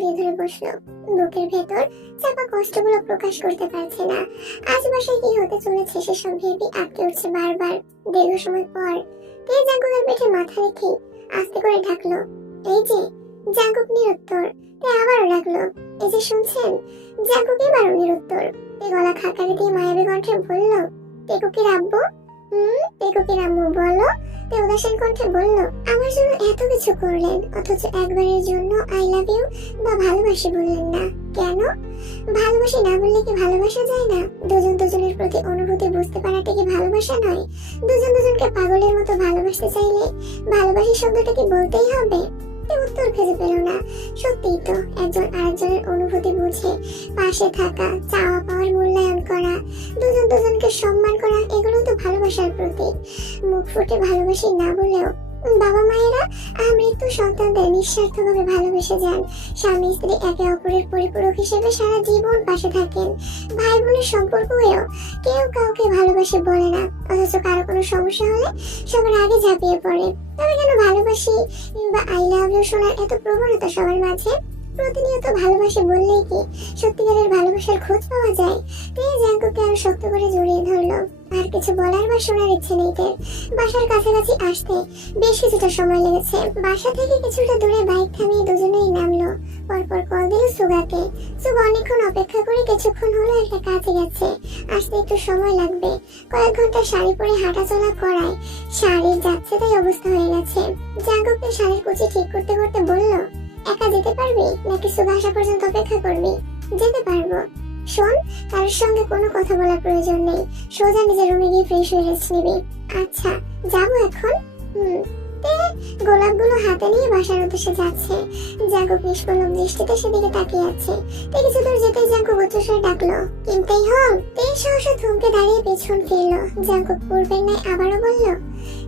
জড়িয়ে ধরে বসলো। বুকের ভেতর চাপা কষ্টগুলো প্রকাশ করতে পারছে না। আজ বাসায় কি হতে চলেছে সেসব ভেবে আটকে উঠছে বারবার। দীর্ঘ সময় পর তে জাঙ্কুকের পেটে মাথা রেখে আস্তে করে ডাকলো, এই যে। জাঙ্কুক নিরুত্তর। তে আবারও ডাকলো, এই যে শুনছেন। জাঙ্কুক এবারও নিরুত্তর। তে গলা খাকারি দিয়ে মায়াবী কণ্ঠে বলল, টেকুকির আব্বু। টেকুকির আম্মু বলো। তে উদাসীন কণ্ঠে বলল, আমার জন্য এত কিছু করলেন, অথচ একবারের জন্য আই লাভ ইউ বা ভালোবাসি বললেন না কেন? ভালোবাসি না বললে কি ভালোবাসা যায় না? দুজন দুজনের প্রতি অনুভূতি বুঝতে পারাটা কি ভালোবাসা নয়? দুজন দুজনকে পাগলের মতো ভালোবাসতে চাইলে ভালোবাসি শব্দটা কি বলতেই হবে? উত্তর খুঁজে পেল না। সত্যিই তো, একজন আরেকজনের অনুভূতি বুঝে পাশে থাকা, চাওয়া পাওয়ার মূল্যায়ন করা, দুজন দুজনকে সম্মান করা, এগুলো তো ভালোবাসার প্রতীক। মুখ ফুটে ভালোবাসি না বলেও বাবা মায়েরা মৃত্যু সন্তানদের নিঃস্বার্থভাবে ভালোবেসে যান। স্বামী স্ত্রী একে অপরের পরিপূরক হিসেবে সারা জীবন পাশে থাকেন। ভাই বোনের সম্পর্কেও কেউ কাউকে ভালোবাসে বলে না, অথচ কারো কোনো সমস্যা হলে সবার আগে ঝাঁপিয়ে পড়ে। তবে কেন ভালোবাসি বা আই লাভ ইউ শোনার এত প্রবণতা সবার মাঝে? প্রতিনিয়ত ভালোবাসি বললেই কি সত্যিকারের ভালোবাসার খোঁজ পাওয়া যায়? তে জাঙ্কুককে আরো শক্ত করে জড়িয়ে ধরলো। আর কিছু বলার বা শোনার ইচ্ছে নেই তের। বাসার কাছাকাছি আসতে বেশ কিছুটা সময় লেগেছে। বাসা থেকে কিছুটা দূরে বাইক থামিয়ে দুজনেই নামলো। পরপর কল দিল সুগাকে। সুগা অনেকক্ষণ অপেক্ষা করে কিছুক্ষণ হলো একটা কাজে গেছে, আসতে একটু সময় লাগবে। কয়েক ঘন্টা শাড়ি পরে হাঁটা চলা করায় শাড়ির যাচ্ছে তাই অবস্থা হয়ে গেছে। জাঙ্কুককে শাড়ির কুচি ঠিক করতে করতে বলল, একা যেতে পারবি নাকি সুগা আসা পর্যন্ত অপেক্ষা করবি? যেতে পারবো। শোন, কারোর সঙ্গে কোনো কথা বলার প্রয়োজন নেই, সোজা নিজের রুমে গিয়ে ফ্রেশ হয়ে রেস্ট নিবি। আচ্ছা, যাবো এখন। তে গোলাপগুলো হাতে নিয়ে বাসার উদ্দেশ্যে যাচ্ছে। জাঙ্কুক নিষ্পলক দৃষ্টিতে সেদিকে তাকিয়ে আছে। তে কিছু দূর যেতেই জাঙ্কুক উচ্চস্বরে ডাকলো, কিনতেই হোক। তে সহসা থমকে দাঁড়িয়ে পেছন ফিরলো। জাঙ্কুক পূর্বের ন্যায় আবারও বলল,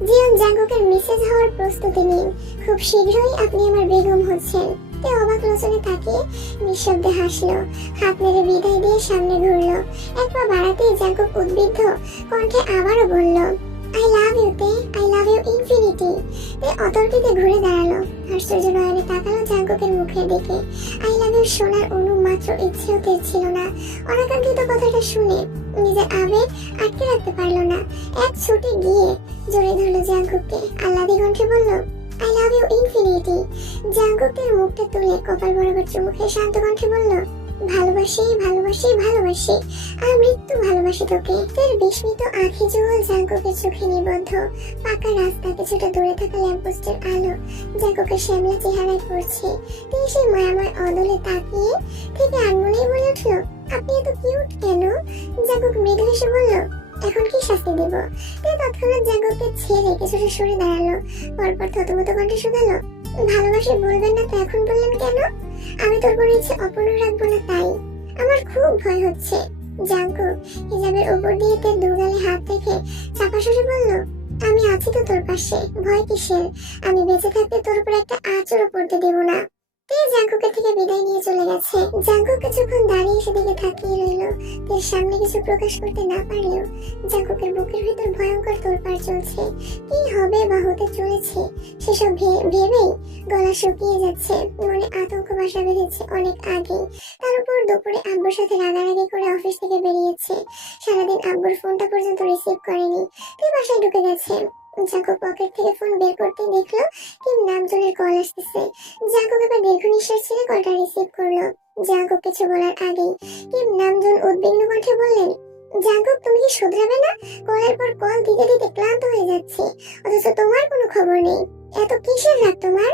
জিয়ন জাঙ্কুকের মেসেজ হওয়ার প্রস্তুতি নিন, খুব শীঘ্রই আপনি আমার বেগম হচ্ছেন। তে অবাক লোচনে তাকিয়ে নিঃশব্দে হাসলো। হাত নেড়ে বিদায় দিয়ে সামনে ঘুরলো। এক পা বাড়াতেই জাঙ্কুক উদ্বিগ্ন কণ্ঠে আবারও বলল, আই লাভ ইউ তে, আই লাভ ইউ ইনফিনিটি। তে অতর্কিতে ঘুরে দাঁড়ালো। আশ্চর্য নয়নে তাকালো জাঙ্কুকের মুখের দিকে। আই লাভ ইউ শোনার অনুমাত্র ইচ্ছেও তের ছিল না। অনাকাঙ্ক্ষিত কথাটা শুনে নিজের আবেগ আটকে রাখতে পারলো না। এক ছুটে গিয়ে জড়িয়ে ধরলো জাঙ্কুককে। আহ্লাদি কণ্ঠে বলল, আই লাভ ইউ ইনফিনিটি। জাঙ্কুকের মুখটা তুলে কপাল বরাবর চুমু খেয়ে শান্ত কণ্ঠে বলল, ভালোবাসি ভালোবাসি ভালোবাসি, আর মৃত্যু ভালোবাসি তোকে। তের বিস্মিত আঁখি জল জাঙ্কুকের চোখে নিবদ্ধ। পাকা রাস্তা, কিছুটা দূরে থাকা ল্যাম্পপোস্টের আলো জাঙ্কুকের শ্যামলা চেহারায় পড়ছে। তিনি সেই মায়াময় অদলে তাকিয়ে থেকে আনমনেই বলে উঠল, আপনি এত কিউট কেন? জাঙ্কুক মৃদু হেসে বলল, এখন কি শাস্তি দেব? তে তৎক্ষণাৎ জাঙ্কুককে ছেড়ে কিছুটা সরে দাঁড়ালো। পরপর থতমত কণ্ঠে শুধালো, ভালোবাসি বলবেন না তো এখন বললেন কেন? আমি তোর কোনো ইচ্ছে অপূর্ণ রাখবো না তাই। আমার খুব ভয় হচ্ছে। জাঙ্কুক হিজাবের উপর দিয়ে তের দুগালে হাত রেখে চাপা সরে বলল, আমি আছি তো তোর পাশে, ভয় কিসের? আমি বেঁচে থাকতে তোর উপর একটা আঁচড়ও পড়তে দেব না। তে জাঙ্কুকের থেকে বিদায় নিয়ে চলে গেছে। জাঙ্কুক কিছুক্ষণ দাঁড়িয়ে সেদিকে তাকিয়ে রইল। তের সামনে কিছু প্রকাশ করতে না পারলেও জাঙ্কুকের বুকের ভিতর ভয়ঙ্কর তোলপাড় চলছে। কি হবে বা হতে চলেছে সেসব ভেবেই গলা শুকিয়ে যাচ্ছে। মনে আতঙ্ক বাসা বেঁধেছে অনেক আগেই। তার উপর দুপুরে আব্বুর সাথে রাগারাগি করে অফিস থেকে বেরিয়েছে। সারাদিন আব্বুর ফোনটা পর্যন্ত রিসিভ করেনি। তুই বাসায় ঢুকে গেছে। জাঙ্কুক পকেট থেকে ফোন বের করতে দেখলো কিম নামজনের কল আসতেছে। জাঙ্কুক এবার দীর্ঘ নিঃশ্বাস ছেড়ে কলটা রিসিভ করলো। জাঙ্কুক কিছু বলার আগেই কিম নামজন উদ্বিগ্ন কণ্ঠে বললেন, জাঙ্কুক তুমি কি শুধরাবে না? কলের পর কল দিতে দিতে ক্লান্ত হয়ে যাচ্ছে, অথচ তোমার কোনো খবর নেই। এত কিসের রাগ তোমার?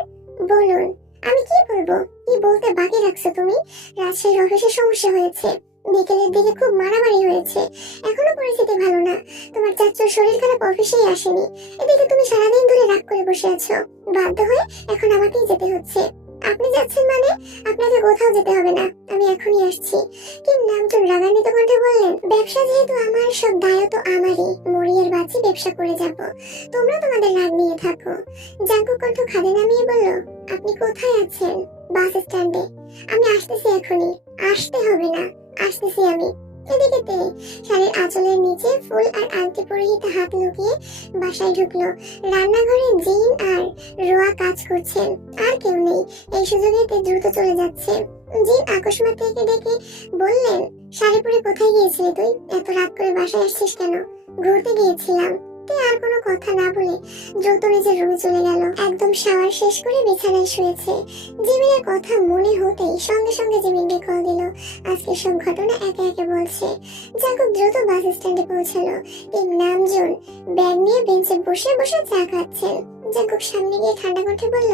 বলুন। আমি কি বলবো? কি বলতে বাকি রাখছো তুমি? রাজশাহীর অফিসে সমস্যা হয়েছে, বিকেলের দিকে খুব মারামারি হয়েছে। এখনো পরিস্থিতি ভালো না। তোমার চাচ্চুর শরীর খারাপ, অফিসেই আসেনি। এদিকে তুমি সারাদিন ধরে রাগ করে বসে আছো। বাধ্য হয়ে এখন আমাকেই যেতে হচ্ছে। আপনি যাচ্ছেন মানে? আপনাকে কোথাও যেতে হবে না, আমি এখনই আসছি। কিম নামজন রাগান্বিত কণ্ঠে বললেন, ব্যবসা যেহেতু আমার, সব দায় তো আমারই। মরিয়ার বাঁচি ব্যবসা করে যাব, তোমরা তোমাদের রাগ নিয়ে থাকো। জাঙ্কুক কণ্ঠ খাদে নামিয়ে বলল, আপনি কোথায় আছেন? বাস স্ট্যান্ডে। আমি আসতেছি এখনই। আসতে হবে না, আসতেছি আমি। এদিকে তে শাড়ির আঁচলের নিচে ফুল আর আংটি পরিহিত হাত লুকিয়ে বাসায় ঢুকলো। রান্নাঘরে জিন আর রোয়া কাজ করছেন, আর কেউ নেই। এই সুযোগে তে দ্রুত চলে যাচ্ছে। জিন আকস্মাত থেকে ডেকে বললেন, শাড়ি পরে কোথায় গিয়েছিলি তুই? এত রাত করে বাসায় আসছিস কেন? ঘুরতে গিয়েছিলাম। তে আর কোনো কথা না বলে দ্রুত নিজের রুমে চলে গেল। একদম শাওয়ার শেষ করে বিছানায় শুয়েছে। জিমিনের কথা মনে হতেই সঙ্গে সঙ্গে জিমিনকে কল দিল। আজকের সব ঘটনা একে একে বলছে। জাঙ্কুক দ্রুত বাস স্ট্যান্ডে পৌঁছালো। তিন নামজন ব্যাগ নিয়ে বেঞ্চে বসে বসে চা খাচ্ছেন। জাঙ্কুক সামনে গিয়ে ঠান্ডা কণ্ঠে বলল,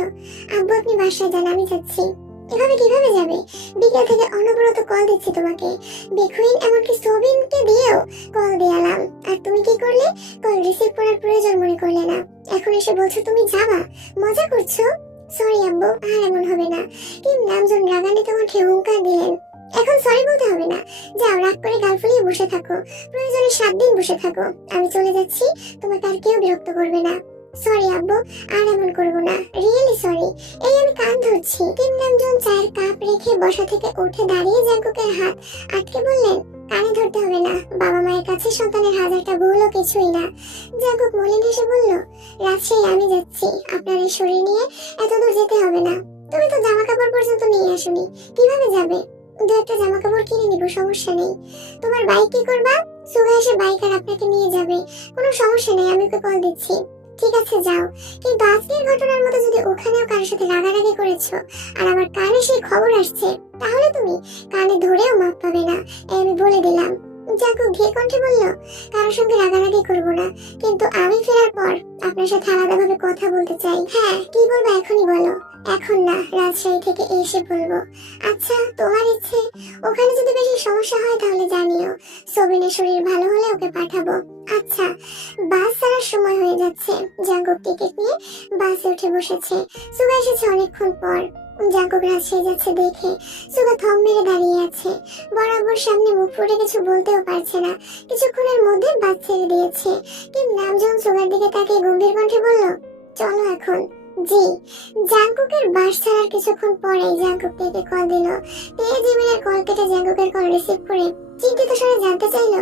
আব্বু আপনি বাসায় যান, আমি যাচ্ছি। এভাবে কিভাবে যাবে? বিকেল থেকে অনবরত কল দিচ্ছি তোমাকে, বিকুইন এমনকি সোবিনকে দিয়েও কল দিয়ালাম, আর তুমি কি করলে? কল রিসিভ করার প্রয়োজন মনে করলে না। এখন এসে বলছো তুমি যাবা? মজা করছো? সরি আব্বু, আর এমন হবে না। তিন নামজন রাগান্বিত কণ্ঠে হুঙ্কার দিলেন, এখন সরি বলতে হবে না, যাও রাগ করে গাল ফুলিয়ে বসে থাকো, প্রয়োজনে 7 দিন বসে থাকো, আমি চলে যাচ্ছি, তোমাকে আর কেউ বিরক্ত করবে না। সরি আব্বু, আর এমন করবো না, রিয়েলি সরি, এই আমি কান ধরছি। তিন নামজন চায়ের কাপ রেখে বসা থেকে উঠে দাঁড়িয়ে জাঙ্কুকের হাত আটকে বললেন, কানে ধরতে হবে না, বাবা মায়ের কাছে সন্তানের হাজারটা ভুলও কিছুই না। জাঙ্কুক মলিন হেসে বলল, রাজশাহী আমি যাচ্ছি, আপনার এই শরীর নিয়ে এত দূর যেতে হবে না। তুমি তো জামা কাপড় পর্যন্ত নিয়ে আসোনি, কিভাবে যাবে? 2-1টা জামা কাপড় কিনে নিব, সমস্যা নেই। তোমার বাইক কি করবা? সুগা এসে বাইক আর আপনাকে নিয়ে যাবে, কোনো সমস্যা নেই, আমি ওকে কল দিচ্ছি। ঠিক আছে যাও, কিন্তু আজকের ঘটনার মতো যদি ওখানেও কারোর সাথে রাগারাগি করেছো আর আমার কানে সেই খবর আসছে, তাহলে তুমি কানে ধরেও মাপ পাবে না, এই আমি বলে দিলাম। জাঙ্কুক ঘে কণ্ঠে বলল, কারোর সঙ্গে রাগারাগি করবো না, কিন্তু আমি ফেরার পর আপনার সাথে আলাদাভাবে কথা বলতে চাই। হ্যাঁ, কি বলবো এখনই বলো। এখন না, রাজশাহী থেকে এসে বলবো। আচ্ছা তোমার ইচ্ছে, ওখানে যদি বেশি সমস্যা হয় তাহলে জানিও, সোবিনের শরীর ভালো হলে ওকে পাঠাবো। আচ্ছা, বাস ছাড়ার সময় হয়ে যাচ্ছে। জাঙ্কুক টিকিট নিয়ে বাসে উঠে বসেছে। সুগা এসেছে অনেকক্ষণ পর। জাঙ্কুক রাজশাহী যাচ্ছে দেখে সুগা থম মেরে দাঁড়িয়ে আছে। বরাবর সামনে মুখ ফুটে কিছু বলতেও পারছে না। কিছুক্ষণের মধ্যে বাস ছেড়ে দিয়েছে। তিন নামজন সুগার দিকে তাকিয়ে গম্ভীর কণ্ঠে বলল, চলো এখন। জি। জাঙ্কুকের বাস ছাড়ার কিছুক্ষণ পরে জাঙ্কুক থেকে কল দিল। জিমিনের কল কেটে জাঙ্কুকের কল রিসিভ করে চিন্তিত স্বরে জানতে চাইল,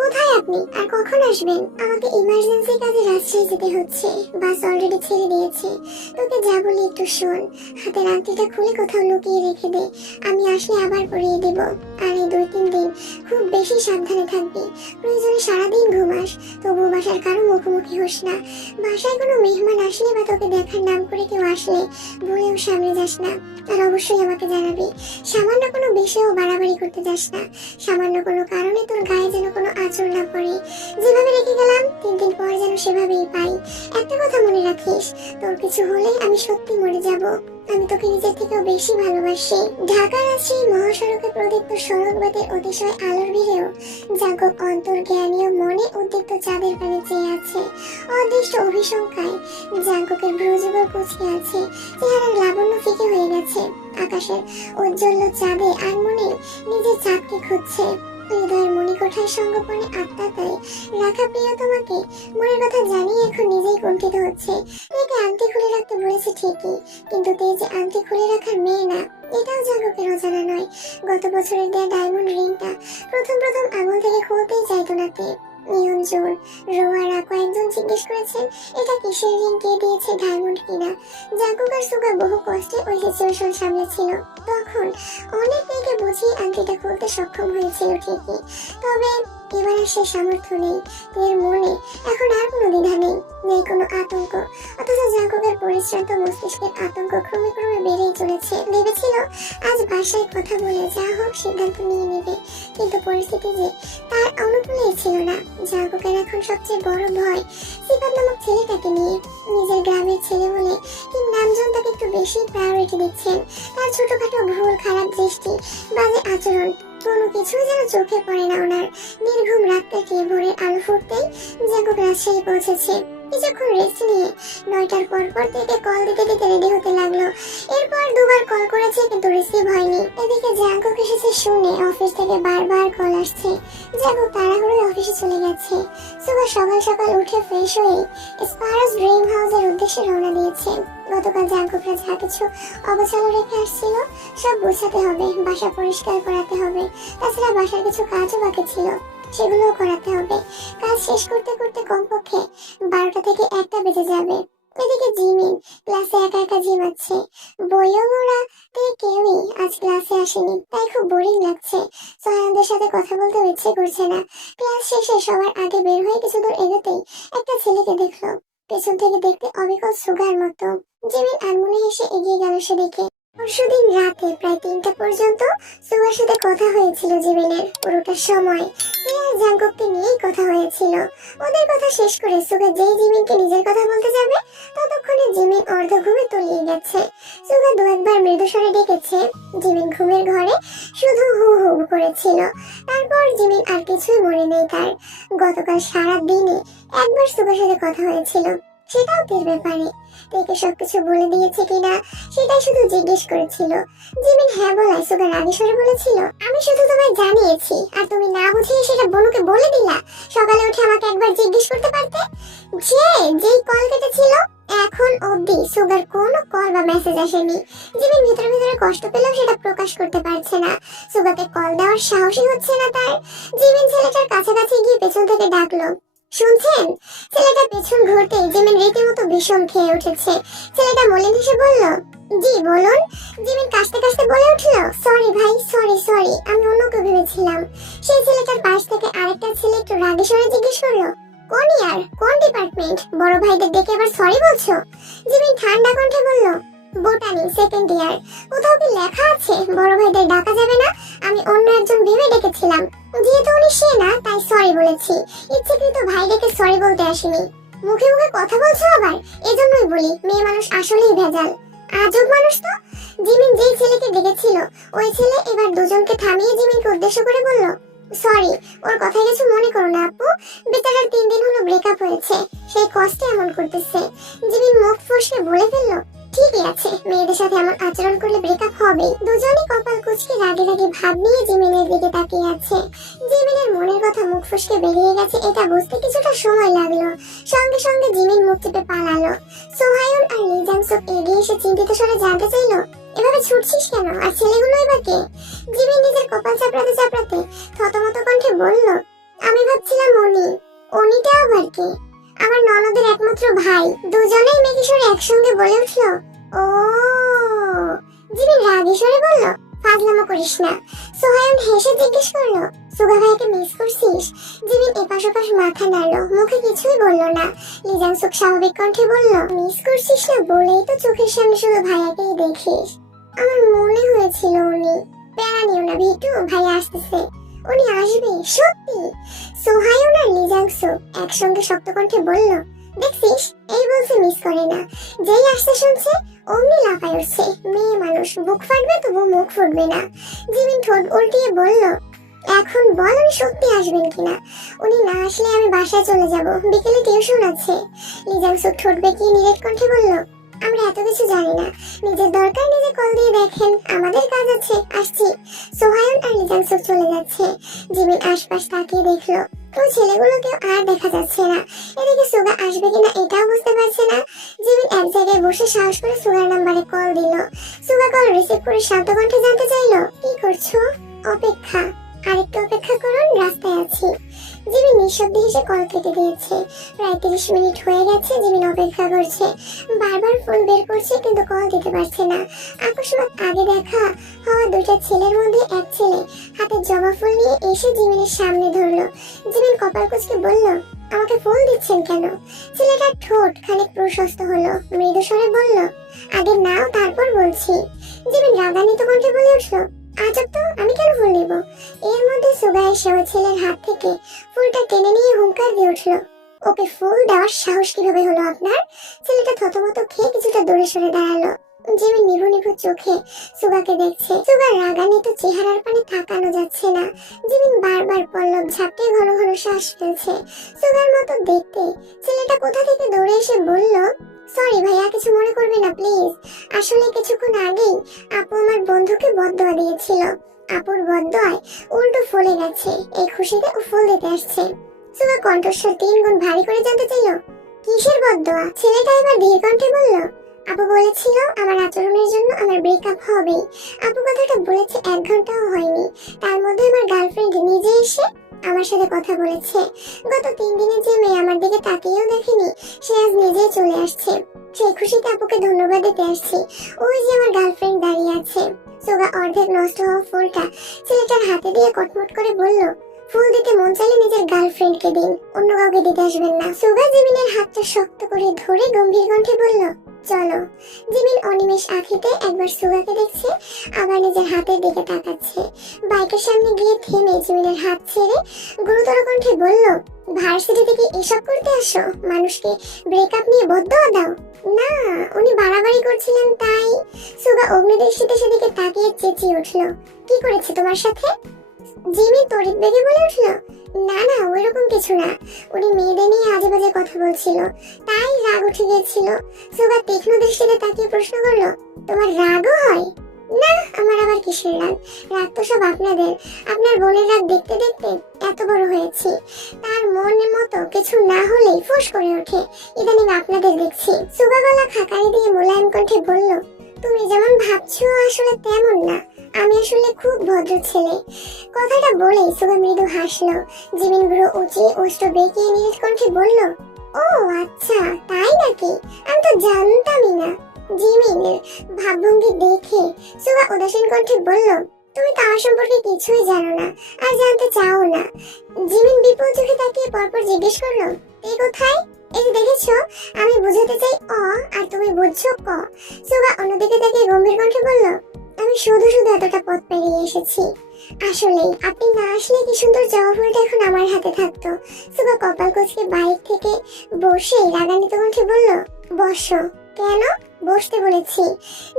কোথায় আপনি আর কখন আসবেন? আমাকে ইমার্জেন্সি কাজে রাজশাহী যেতে হচ্ছে, বাস অলরেডি ছেড়ে দিয়েছে। তোকে যা বলি একটু শোন, হাতের আংটিটা খুলে কোথাও লুকিয়ে রেখে দে, আমি আসলে আবার পরিয়ে দেব। আর এই 2-3 দিন খুব বেশি সাবধানে থাকবি, প্রয়োজনে সারাদিন ঘুমাস, তবু বাসার কারো মুখোমুখি হোস না। বাসায় কোনো মেহমান আসলে বা তোকে দেখার নাম করে কেউ আসলে ভুলেও সামনে যাস না। আর অবশ্যই আমাকে জানাবি, সামান্য কোনো বিষয়েও বাড়াবাড়ি করতে যাস না, সামান্য কোনো কারণে তোর গায়ে যেন কোনো আঁচড় না পড়ে। যেভাবে রেখে গেলাম 3 দিন পর যেন সেভাবেই পাই। একটা কথা মনে রাখিস, তোর কিছু হলে আমি সত্যি মরে যাব। আমি তোকে নিজের থেকেও বেশি ভালোবাসি। ঢাকার রাজশাহী মহাসড়কে প্রদীপ্ত সড়কবাতির অতিশয় আলোর ভিড়েও জাগক অন্তর্জ্ঞানীয় মনে উদ্দীপ্ত চাঁদের পানে চেয়ে আছে। অদৃষ্ট অভিশঙ্কায় জাগকের ভ্রুযুগল কুচকে আছে, চেহারার লাবণ্য ফিকে হয়ে গেছে। আকাশের উজ্জ্বল চাঁদে আর মনে নিজের চাঁদকে খুঁজছে। হৃদয়ের মণিকোঠায় সঙ্গোপনে আত্মাতায় রাখা প্রিয়তমাকে মনের কথা জানিয়ে এখন নিজেই কুণ্ঠিত হচ্ছে। মেয়েকে আংটি খুলে রাখতে বলেছে ঠিকই, কিন্তু তে যে আংটি খুলে রাখার মেয়ে না, এটাও জাগকের অজানা নয়। গত বছরের দেয়া ডায়মন্ড রিংটা প্রথম আঙুল থেকে খুলতেই চাইতো না তে। নিয়ঞ্জন, রোয়ারা কয়েকজন জিজ্ঞেস করেছেন এটা কিসের রিং, কে দিয়েছে, ডায়মন্ড কিনা। জাগক আর সুগা বহু কষ্টে ওই সিচুয়েশন সামলেছিল। তখন অনেক মেয়েকে বুঝিয়ে আংটিটা খুলতে সক্ষম হয়েছিল ঠিকই, তবে এবার আর সে সামর্থ্য নেই। এর মনে এখন আর কোনো দ্বিধা নেই, নেই কোনো আতঙ্ক। অথচ জাগকের পরিশ্রান্ত মস্তিষ্কের আতঙ্ক ক্রমে বেড়েই চলেছে। ভেবেছিল আজ বাসায় কথা বলে যা হোক সিদ্ধান্ত নিয়ে নেবে, কিন্তু পরিস্থিতি যে তার অনুকূলেই ছিল না। জাগকের এখন সবচেয়ে বড় ভয় সিফাত নামক ছেলেটাকে নিয়ে। নিজের গ্রামের ছেলে বলে কি নামজন তাকে একটু বেশি প্রায়োরিটি দিচ্ছেন। তার ছোটখাটো ভুল, খারাপ দৃষ্টি, বাজে আচরণ কোনো কিছুই যেন চোখে পড়ে না ওনার। নির্ঘুম রাত কাটিয়ে ভোরের আলো ফুটতেই জাগক রাজশাহী পৌঁছেছে। কিছুক্ষণ রেস্ট নিয়ে 9টার পর থেকে কল দিতে দিতে রেডি হতে লাগলো। এরপর দুবার কল করেছে কিন্তু রিসিভ হয়নি। এদিকে জাঙ্কুক এসেছে শুনে অফিস থেকে বারবার কল আসছে। জাঙ্কুক তাড়াহুড়োয় অফিসে চলে গেছে। সুগা সকাল সকাল উঠে ফ্রেশ হয়ে স্পারস ড্রিম হাউসের উদ্দেশ্যে রওনা দিয়েছে। গতকাল জাঙ্কুকরা যা কিছু অগোছালো রেখে আসছিল সব গুছাতে হবে, বাসা পরিষ্কার করাতে হবে। তাছাড়া বাসার কিছু কাজও বাকি ছিল, সেগুলোও করাতে হবে। কাজ শেষ করতে করতে কমপক্ষে 12টা থেকে 1টা বেজে যাবে। এদিকে জিমিন ক্লাসে একা একা ঝিমাচ্ছে। বইয়োরা কেউই আজ ক্লাসে আসেনি, তাই খুব বোরিং লাগছে। সোহানদের সাথে কথা বলতে ইচ্ছে করছে না। ক্লাস শেষে সবার আগে বের হয়ে কিছু দূর এগোতেই একটা ছেলেকে দেখলো। পেছন থেকে দেখতে অবিকল সুগার মতো। জিমিন আনমনে হেসে এগিয়ে গেল সেদিকে। পরশুদিন রাতে প্রায় 3টা পর্যন্ত সুগার সাথে কথা হয়েছিল জিমিনের। পুরোটা সময় প্রিয়া জাঙ্কুককে নিয়েই কথা হয়েছিল। ওদের কথা শেষ করে সুগা যেই জিমিনকে নিজের কথা বলতে যাবে ততক্ষণে জিমিন অর্ধ ঘুমে তলিয়ে গেছে। সুগা দু একবার মৃদুস্বরে ডেকেছে। জিমিন ঘুমের ঘরে শুধু হু হু করেছিল। তারপর জিমিন আর কিছুই মনে নেই তার। গতকাল সারা দিনে একবার সুগার সাথে কথা হয়েছিল, সেটাও তের ব্যাপারে। তেকে সবকিছু বলে দিয়েছে কিনা সেটাই শুধু জিজ্ঞেস করেছিল। জিমিন হ্যাঁ বলায় সুগার আগে সরে বলেছিল, আমি শুধু তোমায় জানিয়েছি আর তুমি না বুঝে সেটা বনুকে বলে দিলা। সকালে উঠে আমাকে একবার জিজ্ঞেস করতে পারতে। যেই কল কেটেছিল এখন অবধি সুগার কোনো কল বা মেসেজ আসেনি। জিমিন ভিতরে ভিতরে কষ্ট পেলেও সেটা প্রকাশ করতে পারছে না। সুগাকে কল দেওয়ার সাহসই হচ্ছে না তার। জিমিন ছেলেটার কাছাকাছি গিয়ে পেছন থেকে ডাকলো, শুনছেন? ছেলেটা পেছন ঘুরতে জিমিন রীতিমতো বিষম খেয়ে উঠেছে। ছেলেটা মলিন হেসে বলল, জি বলুন। জিমিন কাশতে কাশতে বলে উঠল, সরি ভাই, সরি, আমি অন্য কেউ ভেবেছিলাম। সেই ছেলেটার পাশ থেকে আরেকটা ছেলে একটু রাগে স্বরে জিজ্ঞেস করলো, কোন ইয়ার, কোন ডিপার্টমেন্ট? বড় ভাইদের ডেকে আবার সরি বলছো? জিমিন ঠান্ডা কণ্ঠে বলল, বোটানি সেকেন্ড ইয়ার। কোথাও কি লেখা আছে বড় ভাইদের ডাকা যাবে না? আমি অন্য একজন ভেবে ডেকেছিলাম, যেহেতু উনি সে না তাই সরি বলেছি। ইচ্ছাকৃত ভাই ডেকে সরি বলতে আসিনি। মুখে মুখে কথা বলছো আবার, এজন্যই বলি মেয়ে মানুষ আসলেই ভেজাল। আজব মানুষ তো। জিমিন যেই ছেলেকে ডেকেছিল ওই ছেলে এবার দুজনকে থামিয়ে জিমিনকে উদ্দেশ্য করে বলল, সরি, ওর কথায় কিছু মনে করো না আপু। বেচারার 3 দিন হলো ব্রেকআপ হয়েছে, সেই কষ্টে এমন করতেছে। জিমিন মুখ ফসকে বলে ফেললো, ঠিকই আছে, মেয়েদের সাথে এমন আচরণ করলে ব্রেকআপ হবেই। দুজনই কপাল কুঁচকে রাগে রাগে ভাব নিয়ে জিমিনের দিকে তাকিয়ে আছে। জিমিনের মনের কথা মুখ ফসকে বেরিয়ে গেছে এটা বুঝতে কিছুটা সময় লাগলো। সঙ্গে সঙ্গে জিমিন মুখ চেপে পালালো। সোহায়ুন আর লি জাংসুক এগিয়ে এসে চিন্তিত স্বরে জানতে চাইলো, এভাবে ছুটছিস কেন, আর ছেলেগুলোই বা কে? জিমিন নিজের কপাল চাপড়াতে চাপড়াতে থতমত কণ্ঠে বলল, আমি ভাবছিলাম অনিটা আবার কে? আমার ননদের একমাত্র ভাই। দুজনেই মেকি স্বরে একসঙ্গে বলে উঠল, ও। জিমিন রাগী স্বরে বলল, ফাজলামো করিস না। সোহায়ুন হেসে জিজ্ঞেস করলো, সুগা ভাইকে মিস করছিস? জিমিন এপাশ ওপাশ মাথা নাড়লো, মুখে কিছুই বলল না। লি জাংসুক স্বাভাবিক কণ্ঠে বলল, মিস করছিস না বলেই তো চোখের সামনে শুধু ভাইয়াকেই দেখিস। আমার মনে হয়েছিল উনি। প্যারা নিও না ভিটু, ভাইয়া আসতেছে। উনি আসবে সত্যি? সোহায়ুন আর লি জাংসুক একসঙ্গে শক্ত কণ্ঠে বলল, দেখছিস, এই বলছে মিস করে না, যেই আসতে শুনছে অমনি লাফায় উঠছে। মেয়ে মানুষ, বুক ফাটবে তবু মুখ ফুটবে না। জিমিন ঠোঁট উল্টিয়ে বলল, এখন বল উনি সত্যি আসবেন কিনা? উনি না আসলে আমি বাসায় চলে যাব, বিকেলে টিউশন আছে। লি জাংসুক ঠোঁট বেঁকিয়ে নিরেট কণ্ঠে বলল, আমরা এত কিছু জানি না, নিজের দরকার নিজে কল দিয়ে দেখেন, আমাদের কাজ আছে, আসছি। সোহায়ুন আর লি জাংসুক চলে যাচ্ছে। জিমিন আশপাশ তাকিয়ে দেখলো ওই ছেলেগুলোকে আর দেখা যাচ্ছে না। এদিকে সুগা আসবে কিনা এটাও বুঝতে পারছে না। জিমিন এক জায়গায় বসে সাহস করে সুগার নাম্বারে কল দিল। সুগা কল রিসিভ করে শান্ত কণ্ঠে জানতে চাইলো, কি করছো? অপেক্ষা। আরেকটু অপেক্ষা করুন, রাস্তায় আছি। জিমিন নিঃশব্দে হেসে কল কেটে দিয়েছে। প্রায় 30 মিনিট হয়ে গেছে জিমিন অপেক্ষা করছে। বারবার ফোন বের করছে কিন্তু কল দিতে পারছে না। আকস্মাৎ আগে দেখা হওয়া দুইটা ছেলের মধ্যে এক ছেলে হাতে জবা ফুল নিয়ে এসে জিমিনের সামনে ধরলো। জিমিন কপাল কুঁচকে বলল, আমাকে ফুল দিচ্ছেন কেন? ছেলেটার ঠোঁট খানিক প্রশস্ত হলো, মৃদু স্বরে বলল, আগে নাও তারপর বলছি। জিমিন রাগান্বিত কণ্ঠে বলে উঠলো, আজব তো, আমি কেন ফুল নিব? এর মধ্যে সুগা এসে ওই ছেলের হাত থেকে ফুলটা টেনে নিয়ে হুঙ্কার দিয়ে উঠলো, ওকে ফুল দেওয়ার সাহস কিভাবে হলো আপনার? ছেলেটা থতমত খেয়ে কিছুটা দূরে সরে দাঁড়ালো। জিমিন নিভু নিভু চোখে সুগাকে দেখছে। সুগার রাগান্বিত চেহারার পানে তাকানো যাচ্ছে না। জিমিন বারবার পল্লব ঝাপটে ঘন ঘন শ্বাস ফেলছে। সুগার মতো দেখতে ছেলেটা কোথা থেকে দৌড়ে এসে বলল, সরি ভাইয়া, কিছু মনে করবে না প্লিজ। আসলে কিছুক্ষণ আগেই আপু আমার বন্ধুকে বদদোয়া দিয়েছিল। আপুর বদদোয়ায় উল্টো ফলে গেছে। এই খুশিতে ও ফুল দিতে আসছে। সুগা কণ্ঠস্বর 3 গুণ ভারী করে জানতে চাইল, কিসের বদদোয়া? ছেলেটা এবার ধীর কণ্ঠে বলল, আপু বলেছিল আমার আচরণের জন্য আমার ব্রেকআপ হবেই। আপু কথাটা বলেছে 1 ঘন্টাও হয়নি, তার মধ্যে আমার গার্লফ্রেন্ড নিজে এসে আমার সাথে কথা বলেছে। গত 3 দিনে যে মেয়ে আমার দিকে তাকিয়েও দেখেনি, সে আজ নিজেই চলে আসছে। সেই খুশিতে আপুকে ধন্যবাদ দিতে আসছি। ওই যে আমার গার্লফ্রেন্ড দাঁড়িয়ে আছে। সুগা অর্ধেক নষ্ট হওয়া ফুলটা ছেলেটার হাতে দিয়ে কটমট করে বলল, ফুল দিতে মন চাইলে নিজের গার্লফ্রেন্ডকে দিন, অন্য কাউকে দিতে আসবেন না। সুগা জিমিনের হাতটা শক্ত করে ধরে গম্ভীর কণ্ঠে বলল, চলো। জিমিন অনিমেষ আঁখিতে একবার সুগাকে দেখছে, আবার নিজের হাতের দিকে তাকাচ্ছে। বাইকের সামনে গিয়ে থেমে জিমিনের হাত ছেড়ে গুরুতর কণ্ঠে বলল, ভার্সিটি থেকে এসব করতে আসো? মানুষকে ব্রেকআপ নিয়ে বদদোয়া দাও? না, উনি বাড়াবাড়ি করছিলেন তাই। সুগা অগ্নিদৃষ্টিতে সেদিকে তাকিয়ে চেঁচিয়ে উঠল, কি করেছে তোমার সাথে? জিমি তড়িৎ বেগে বলে উঠল, না না, ওইরকম কিছু না। উনি মেয়েদের নিয়ে আজে বাজে কথা বলছিল, তাই রাগ উঠে গিয়েছিল। সুগা তীক্ষ্ণ দৃষ্টিতে তাকিয়ে প্রশ্ন করলো, তোমার রাগও হয়? না, আমার আবার কিসের রাগ? রাগ তো সব আপনাদের। আপনার বোনের রাগ দেখতে দেখতে এত বড় হয়েছি, তার মনের মতো কিছু না হলেই ফুস করে ওঠে। ইদানিং আপনাদের দেখছি। সুগা গলা খাকারি দিয়ে মোলায়েম কণ্ঠে বলল, তুমি যেমন ভাবছো আসলে তেমন না। আমি আসলে খুব ভদ্র ছেলে। কথাটা বলেই সুগা মৃদু হাসলো। জিমিন ভ্রু উঁচিয়ে ওষ্ঠ বেঁকিয়ে নিজ কণ্ঠে বলল, ও আচ্ছা, তাই নাকি? আমি তো জানতামই না। জিমিনের ভাবভঙ্গি দেখে সুগা উদাসীন কণ্ঠে বলল, তুমি তো আমার সম্পর্কে কিছুই জানো না, আর জানতে চাও না। জিমিন বিপুল চোখে তাকিয়ে পরপর জিজ্ঞেস করলো, এই কোথায়? এই যে দেখেছো, আমি বুঝাতে চাই অ, আর তুমি বুঝছো ক। সুগা অন্যদিকে তাকিয়ে গম্ভীর কণ্ঠে বলল, আমি শুধু শুধু এতটা পথ পেরিয়ে এসেছি। আসলেই আপনি না আসলে কি সুন্দর জবা ফুলটা এখন আমার হাতে থাকতো। সুগা কপাল কুঁচকে বাইক থেকে বসে রাগান্বিত কণ্ঠে বলল, বসো। কেন? বসতে বলেছি।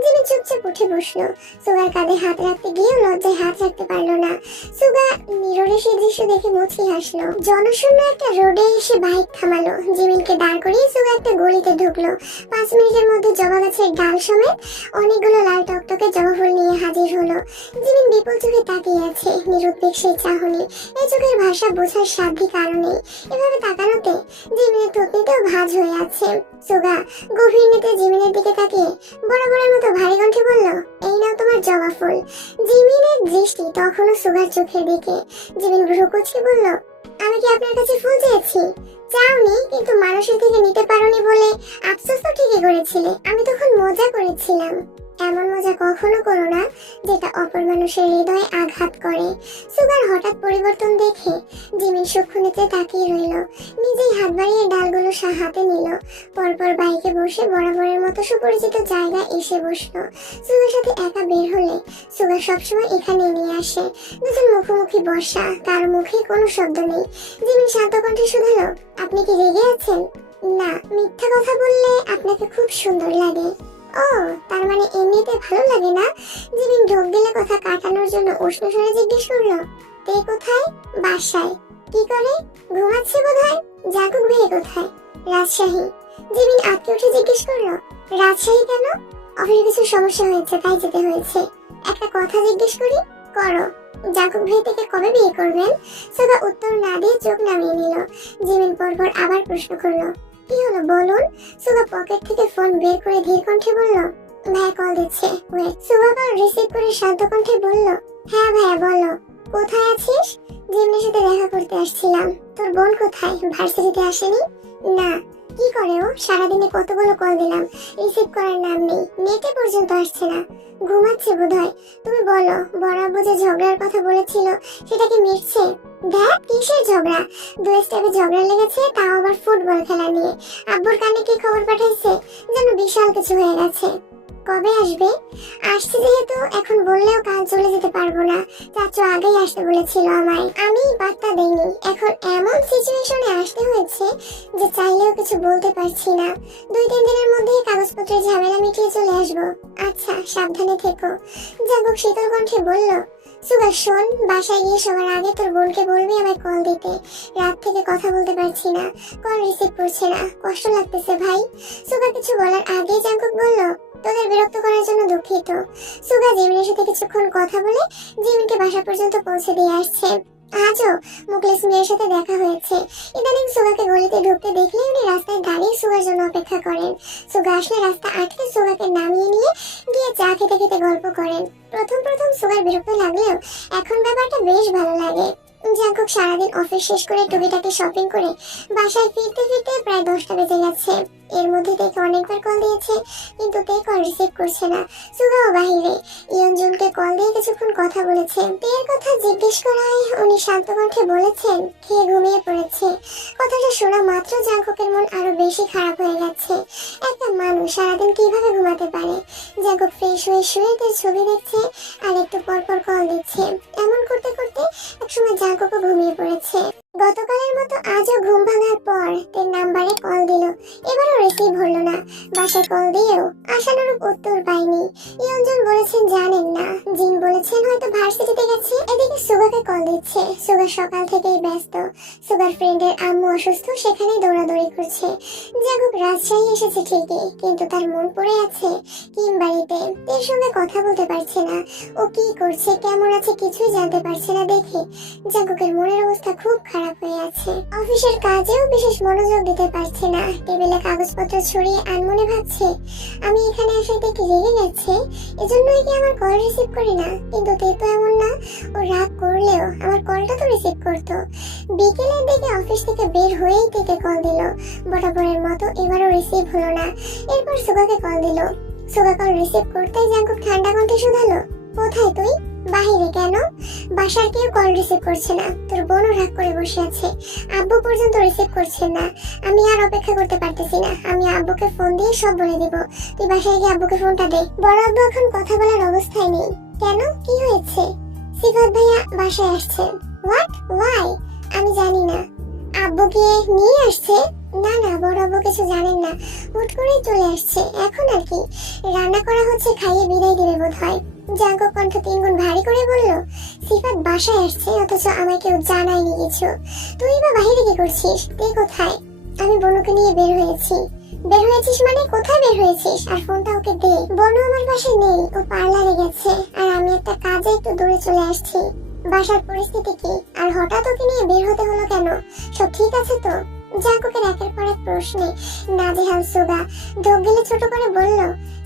জিমি চুপচাপ উঠে বসলো। সুগার কাঁধে হাত রাখতে গিয়েও লজ্জায় হাত রাখতে পারলো না। সুগা নীরবে সেই দৃশ্য দেখে মুচকি হাসলো। জনশূন্য একটা রোডে এসে বাইক থামালো। জিমিনকে দাঁড় করিয়ে সুগা একটা গলিতে ঢুকলো। 5 মিনিটের মধ্যে জবা গাছের ডাল সমেত অনেকগুলো লাল টকটকে জবা ফুল নিয়ে হাজির হলো। জিমিন বিপুল চোখে তাকিয়ে আছে, নিরুদ্বেগ সেই চাহনি। এই চোখের ভাষা বোঝার সাধ্য কারণে এভাবে তাকানোতে জিমিনের থুতনিতেও ভাঁজ হয়ে আছে। সুগা গভীর নেত্রে জিমিনের দিকে তাকিয়ে বরাবরের মতো ভারী কণ্ঠে বলল, এই নাও তোমার জবা ফুল। জিমিনের দৃষ্টি তখনও সুগার চোখের দিকে। জিমিন ভ্রু কুঁচকে বলল, আমি কি আপনার কাছে ফুল চেয়েছি? চাওনি, কিন্তু মানুষের থেকে নিতে পারোনি বলে আফসোস তো ঠিকই করেছিলে। আমি তখন মজা করেছিলাম। এমন মজা কখনো করো না যেটা অপর মানুষের হৃদয়ে আঘাত করে। সুগার হঠাৎ পরিবর্তন দেখে জিমিন সূক্ষ্মনেত্রে তাকিয়ে রইল। নিজেই হাত বাড়িয়ে ডালগুলো হাতে নিল। পরপর বাইকে বসে বরাবরের মতো সুপরিচিত জায়গায় এসে বসলো। সুগার সাথে একা বের হলে সুগার সবসময় এখানে নিয়ে আসে। দুজন মুখোমুখি বসা, কার মুখে কোনো শব্দ নেই। জিমিন শান্ত কণ্ঠে শুধালো, আপনি কি রেগে আছেন? না, মিথ্যা কথা বললে আপনাকে খুব সুন্দর লাগে। ও, তার মানে এমনিতে ভালো লাগে না? জিমিন ঢোক গেলে কথা কাটানোর জন্য উষ্ণ স্বরে জিজ্ঞেস করলো, তে কোথায়? বাসায়। কি করে? ঘুমাচ্ছে বোধহয়। জাগুক ভাই কোথায়? রাজশাহী। জিমিন আটকে উঠে জিজ্ঞেস করলো, রাজশাহী কেন? অফিসে কিছু সমস্যা হয়েছে, তাই যেতে হয়েছে। একটা কথা জিজ্ঞেস করি? করো। জাগুক ভাই থেকে কবে বিয়ে করবেন? সুগা উত্তর না দিয়ে চোখ নামিয়ে নিল। জিমিন পরপর আবার প্রশ্ন করলো, কি হলো বলুন? সুগা পকেট থেকে ফোন বের করে ধীর কণ্ঠে বলল, ভাইয়া কল দিচ্ছে, ওয়েট। সুগা কল রিসিভ করে শান্ত কণ্ঠে বলল, হ্যাঁ ভাইয়া বলো। কোথায় আছিস? জিমিনের সাথে দেখা করতে আসছিলাম। তোর বোন কোথায়? ভার্সিটিতে আসেনি? না। কি করে ও? সারাদিনে কতগুলো কল দিলাম, রিসিভ করার নাম নেই, নেটে পর্যন্ত আসছে না। ঘুমাচ্ছে বোধহয়। তুমি বলো, বরাবর যে ঝগড়ার কথা বলেছিল সেটা কি মিটছে? দেখ, কিসের ঝগড়া? 2 স্টেপে ঝগড়া লেগেছে, তাও আবার ফুটবল খেলা নিয়ে। আব্বুর কানে কি খবর পাঠাইছে যেন বিশাল কিছু হয়ে গেছে। কবে আসবে? আসছে যেহেতু এখন বললেও কাল চলে যেতে পারবো না। চাচু আগেই আসতে বলেছিল আমায়, আমি পাত্তা দেইনি। এখন এমন সিচুয়েশনে আসতে হয়েছে যে চাইলেও চাইলেও কিছু বলতে পারছি না। 2-3 দিনের মধ্যেই কাগজপত্রের ঝামেলা মিটিয়ে চলে আসবো। আচ্ছা, সাবধানে থেকো। জাঙ্কুক শীতল কণ্ঠে বলল। সুগা শোন, বাসায় গিয়ে সবার আগে তোর বোনকে বলবি আমায় কল দিতে। রাত থেকে কথা বলতে পারছি না, কল রিসিভ করছে না, কষ্ট লাগতেছে ভাই। সুগা কিছু বলার আগেই জাঙ্কুক বলল, তোদের বিরক্ত করার জন্য দুঃখিত। সুগা জিমিনের সাথে কিছুক্ষণ কথা বলে জিমিনকে বাসা পর্যন্ত পৌঁছে দিয়ে আসছে। আজও মুখলেস মেয়ের সাথে দেখা হয়েছে। ইদানিং সুগাকে গলিতে ঢুকতে দেখলে উনি রাস্তায় দাঁড়িয়ে সুগার জন্য অপেক্ষা করেন। সুগা আসলে রাস্তা আটকে সুগাকে নামিয়ে নিয়ে গিয়ে চা খেতে খেতে গল্প করেন। প্রথম প্রথম সুগার বিরক্ত লাগলেও এখন ব্যাপারটা বেশ ভালো লাগে। জাঙ্কুক সারাদিন অফিস শেষ করে টুকিটাকি শপিং করে বাসায় ফিরতে ফিরতে প্রায় 10টা বেজে গেছে। এর মধ্যে তেকে অনেকবার কল দিয়েছে, কিন্তু তে কল রিসিভ করছে না। সুগাও বাহিরে। ইয়নজুনকে কল দিয়ে কিছুক্ষণ কথা বলেছে। তের কথা জিজ্ঞেস করায় উনি শান্ত কণ্ঠে বলেছেন খেয়ে ঘুমিয়ে পড়েছে। কথাটা শোনা মাত্র জাঙ্কুকের মন আরো বেশি খারাপ হয়ে গেছে। একটা মানুষ সারাদিন কিভাবে ঘুমাতে পারে? জাঙ্কুক ফ্রেশ হয়ে শুয়ে তের ছবি দেখছে আর একটু পর পর কল দিচ্ছে। এমন করতে করতে একসময় জাঙ্কুকও ঘুমিয়ে পড়েছে। গতকালের মতো আজও ঘুম ভাঙার পর তের নাম্বারে কল দিল, এবারও রিসিভ হলো না। বাসায় কল দিয়েও আশানুরূপ উত্তর পাইনি। ইয়নজন বলেছেন জানেন না, জিন বলেছেন হয়তো ভার্সিটিতে গেছে। এদিকে সুগাকে কল দিচ্ছে। সুগা সকাল থেকেই ব্যস্ত। সুগার ফ্রেন্ডের আম্মু অসুস্থ, সেখানে দৌড়াদৌড়ি করছে। জাঙ্কুক রাজশাহী এসেছে ঠিকই, কিন্তু তার মন পড়ে আছে কিম বাড়িতে। এর সঙ্গে কথা বলতে পারছে না। ও কি করছে, কেমন আছে কিছুই জানতে পারছে না দেখে জাঙ্কুকের মনের অবস্থা খুব খারাপ হয়ে আছে। অফিসের কাজেও বিশেষ মনোযোগ দিতে পারছে না। টেবিলে কাগজপত্র ছড়িয়ে আনমনে ভাবছে আমি এখানে আসাতে কি রেগে গেছে, এজন্যই কি আমার কল রিসিভ করে না। কিন্তু তে তো এমন না, ও রাগ করলেও আমার কলটা তো রিসিভ করতো। বিকেলের দিকে অফিস থেকে বের হয়েই থেকে কল দিল। বরাবরের মতো এবারও রিসিভ হলো না। এরপর সুগাকে কল দিল। সুগা কল রিসিভ করতেই জাঙ্কুক ঠান্ডা কণ্ঠে শুধালো, কোথায় তুই? বাহিরে। কেন? বাসার কেউ কল রিসিভ করছে না, তোর বোনও রাগ করে বসে আছে, আব্বু পর্যন্ত রিসিভ করছেন না। আমি আর অপেক্ষা করতে পারতেছি না, আমি আব্বুকে ফোন দিয়ে সব বলে দিব। তুই বাসায় গিয়ে আব্বুকে ফোনটা দে। বড় আব্বু এখন কথা বলার অবস্থায় নেই। কেন, কি হয়েছে? সিফাত ভাইয়া বাসায় আসছেন। হোয়াট? ওয়াই? আমি জানি না। আব্বু গিয়ে নিয়ে আসছে? না না, বড় আব্বু কিছু জানেন না, হুট করেই চলে আসছে। এখন আর কি রান্না করা হচ্ছে, খাইয়ে বিদায় দিবে বোধ হয়। জাঙ্কুক কণ্ঠ 3 গুণ ভারী করে বলল, সিফাত বাসায় আসছে অথচ আমায় কেউ জানায়নি কিছু। তুই বা বাহিরে কি করছিস? তুই কোথায়? আমি বনুকে নিয়ে বের হয়েছি। বের হয়েছিস মানে? কোথায় বের হয়েছিস? আর ফোনটা ওকে দে। বনু আমার বাসায় নেই, ও পার্লারে গেছে, আর আমি একটা কাজে একটু দূরে চলে আসছি। বাসার পরিস্থিতি কি? আর হঠাৎ ওকে নিয়ে বের হতে হলো কেন? সব ঠিক আছে তো? জাঙ্কুকের একের পর এক প্রশ্নে নাজেহাল সুগা ঢোক গেলে ছোট করে বলল,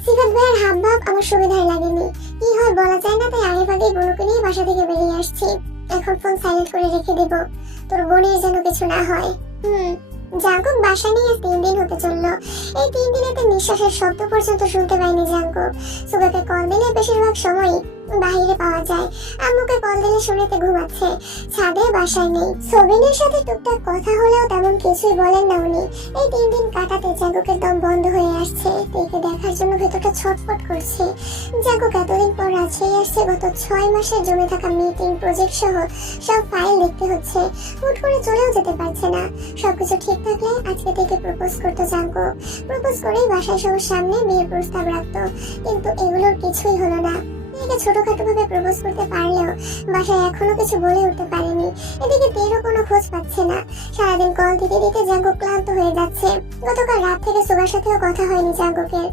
সিফাত ভাইয়ের হাবভাব আমার সুবিধায় লাগেনি। কি হয় বলা যায় না, তাই আগে ভাগেই বনুকে নিয়ে বাসা থেকে বেরিয়ে আসছি। এখন ফোন সাইলেন্ট করে রেখে দেব, তোর বোনের যেন কিছু না হয়। জাঙ্কুক বাসা নিয়ে 3 দিন হতে চললো। এই 3 দিনেতে নিঃশ্বাসের শব্দ পর্যন্ত শুনতে পাইনি জাঙ্কুক। সুগাকে কল দিলে বেশিরভাগ সময়ই বাহিরে পাওয়া যায়। আম্মুকে কল দিলে শুনেতে ঘুমাচ্ছে, ছাদে বাসায় নেই। সোবিনের সাথে টুকটাক কথা হলেও তেমন কিছুই বলেন না উনি। এই 3 দিন কাটাতে জাঙ্কুকের দম বন্ধ হয়ে আসছে। তেকে দেখার জন্য ভেতরটা ছটফট করছে। জাঙ্কুক এতদিন পর রাজশাহী আসছে। গত 6 মাসের জমে থাকা মিটিং, প্রজেক্ট সহ সব ফাইল দেখতে হচ্ছে। হুট করে চলেও যেতে পারছে না। সবকিছু ঠিক থাকলে আজকে থেকে প্রপোজ করতো জাঙ্কুক। প্রপোজ করেই বাসায় সবার সামনে বিয়ের প্রস্তাব রাখতো, কিন্তু এগুলোর কিছুই হলো না। এদিকে ছোটখাটো ভাবে প্রপোজ করতে পারলেও বাসায় এখনো কিছু বলে উঠতে পারেনি। এদিকে তেরও কোনো খোঁজ পাচ্ছে না। সারাদিন কল দিতে দিতে জাঙ্কুক ক্লান্ত হয়ে যাচ্ছে। গতকাল রাত থেকে সুগার সাথেও কথা হয়নি জাঙ্কুকের।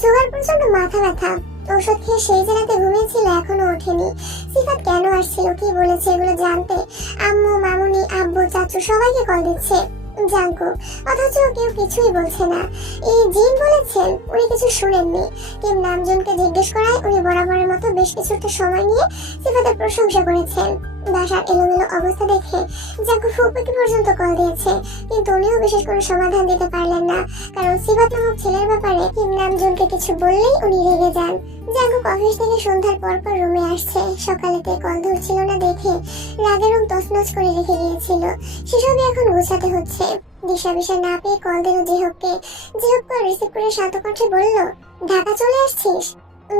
সুগার প্রচন্ড মাথা ব্যথা। ঔষধ খেয়ে সেই যে রাতে ঘুমিয়েছিল এখনো ওঠেনি। সিফাত কেন আসছিল, কি বলেছে এগুলো জানতে আম্মু, মামুনি, আব্বু, চাচু সবাইকে কল দিচ্ছে জাঙ্কুক, অথচ কেউ কিছুই বলছে না। এই জিন বলেছেন উনি কিছু শুনেননি। কিম নামজনকে জিজ্ঞেস করায় উনি বরাবরের মতো বেশ কিছুটা সময় নিয়ে সিফাতের প্রশংসা করেছেন। বাসার এলোমেলো অবস্থা দেখে জাঙ্কুক ফুপিকে পর্যন্ত কল দিয়েছে, কিন্তু উনিও বিশেষ কোনো সমাধান দিতে পারলেন না। কারণ সিফাত নামক ছেলের ব্যাপারে কিম নামজনকে কিছু বললেই উনি রেগে যান। জাঙ্কুক অফিস থেকে সন্ধ্যার পর পর রুমে আসছে। সকালেতে কল ধরছিল না দেখে রাগে রুম তছনছ করে রেখে গিয়েছিল। সেসবই এখন গুছাতে হচ্ছে। দিশা বিশা না পেয়ে কল দিল জিহবকে। জিহব কল রিসিভ করে শান্ত কণ্ঠে বলল, ঢাকা চলে আসছিস?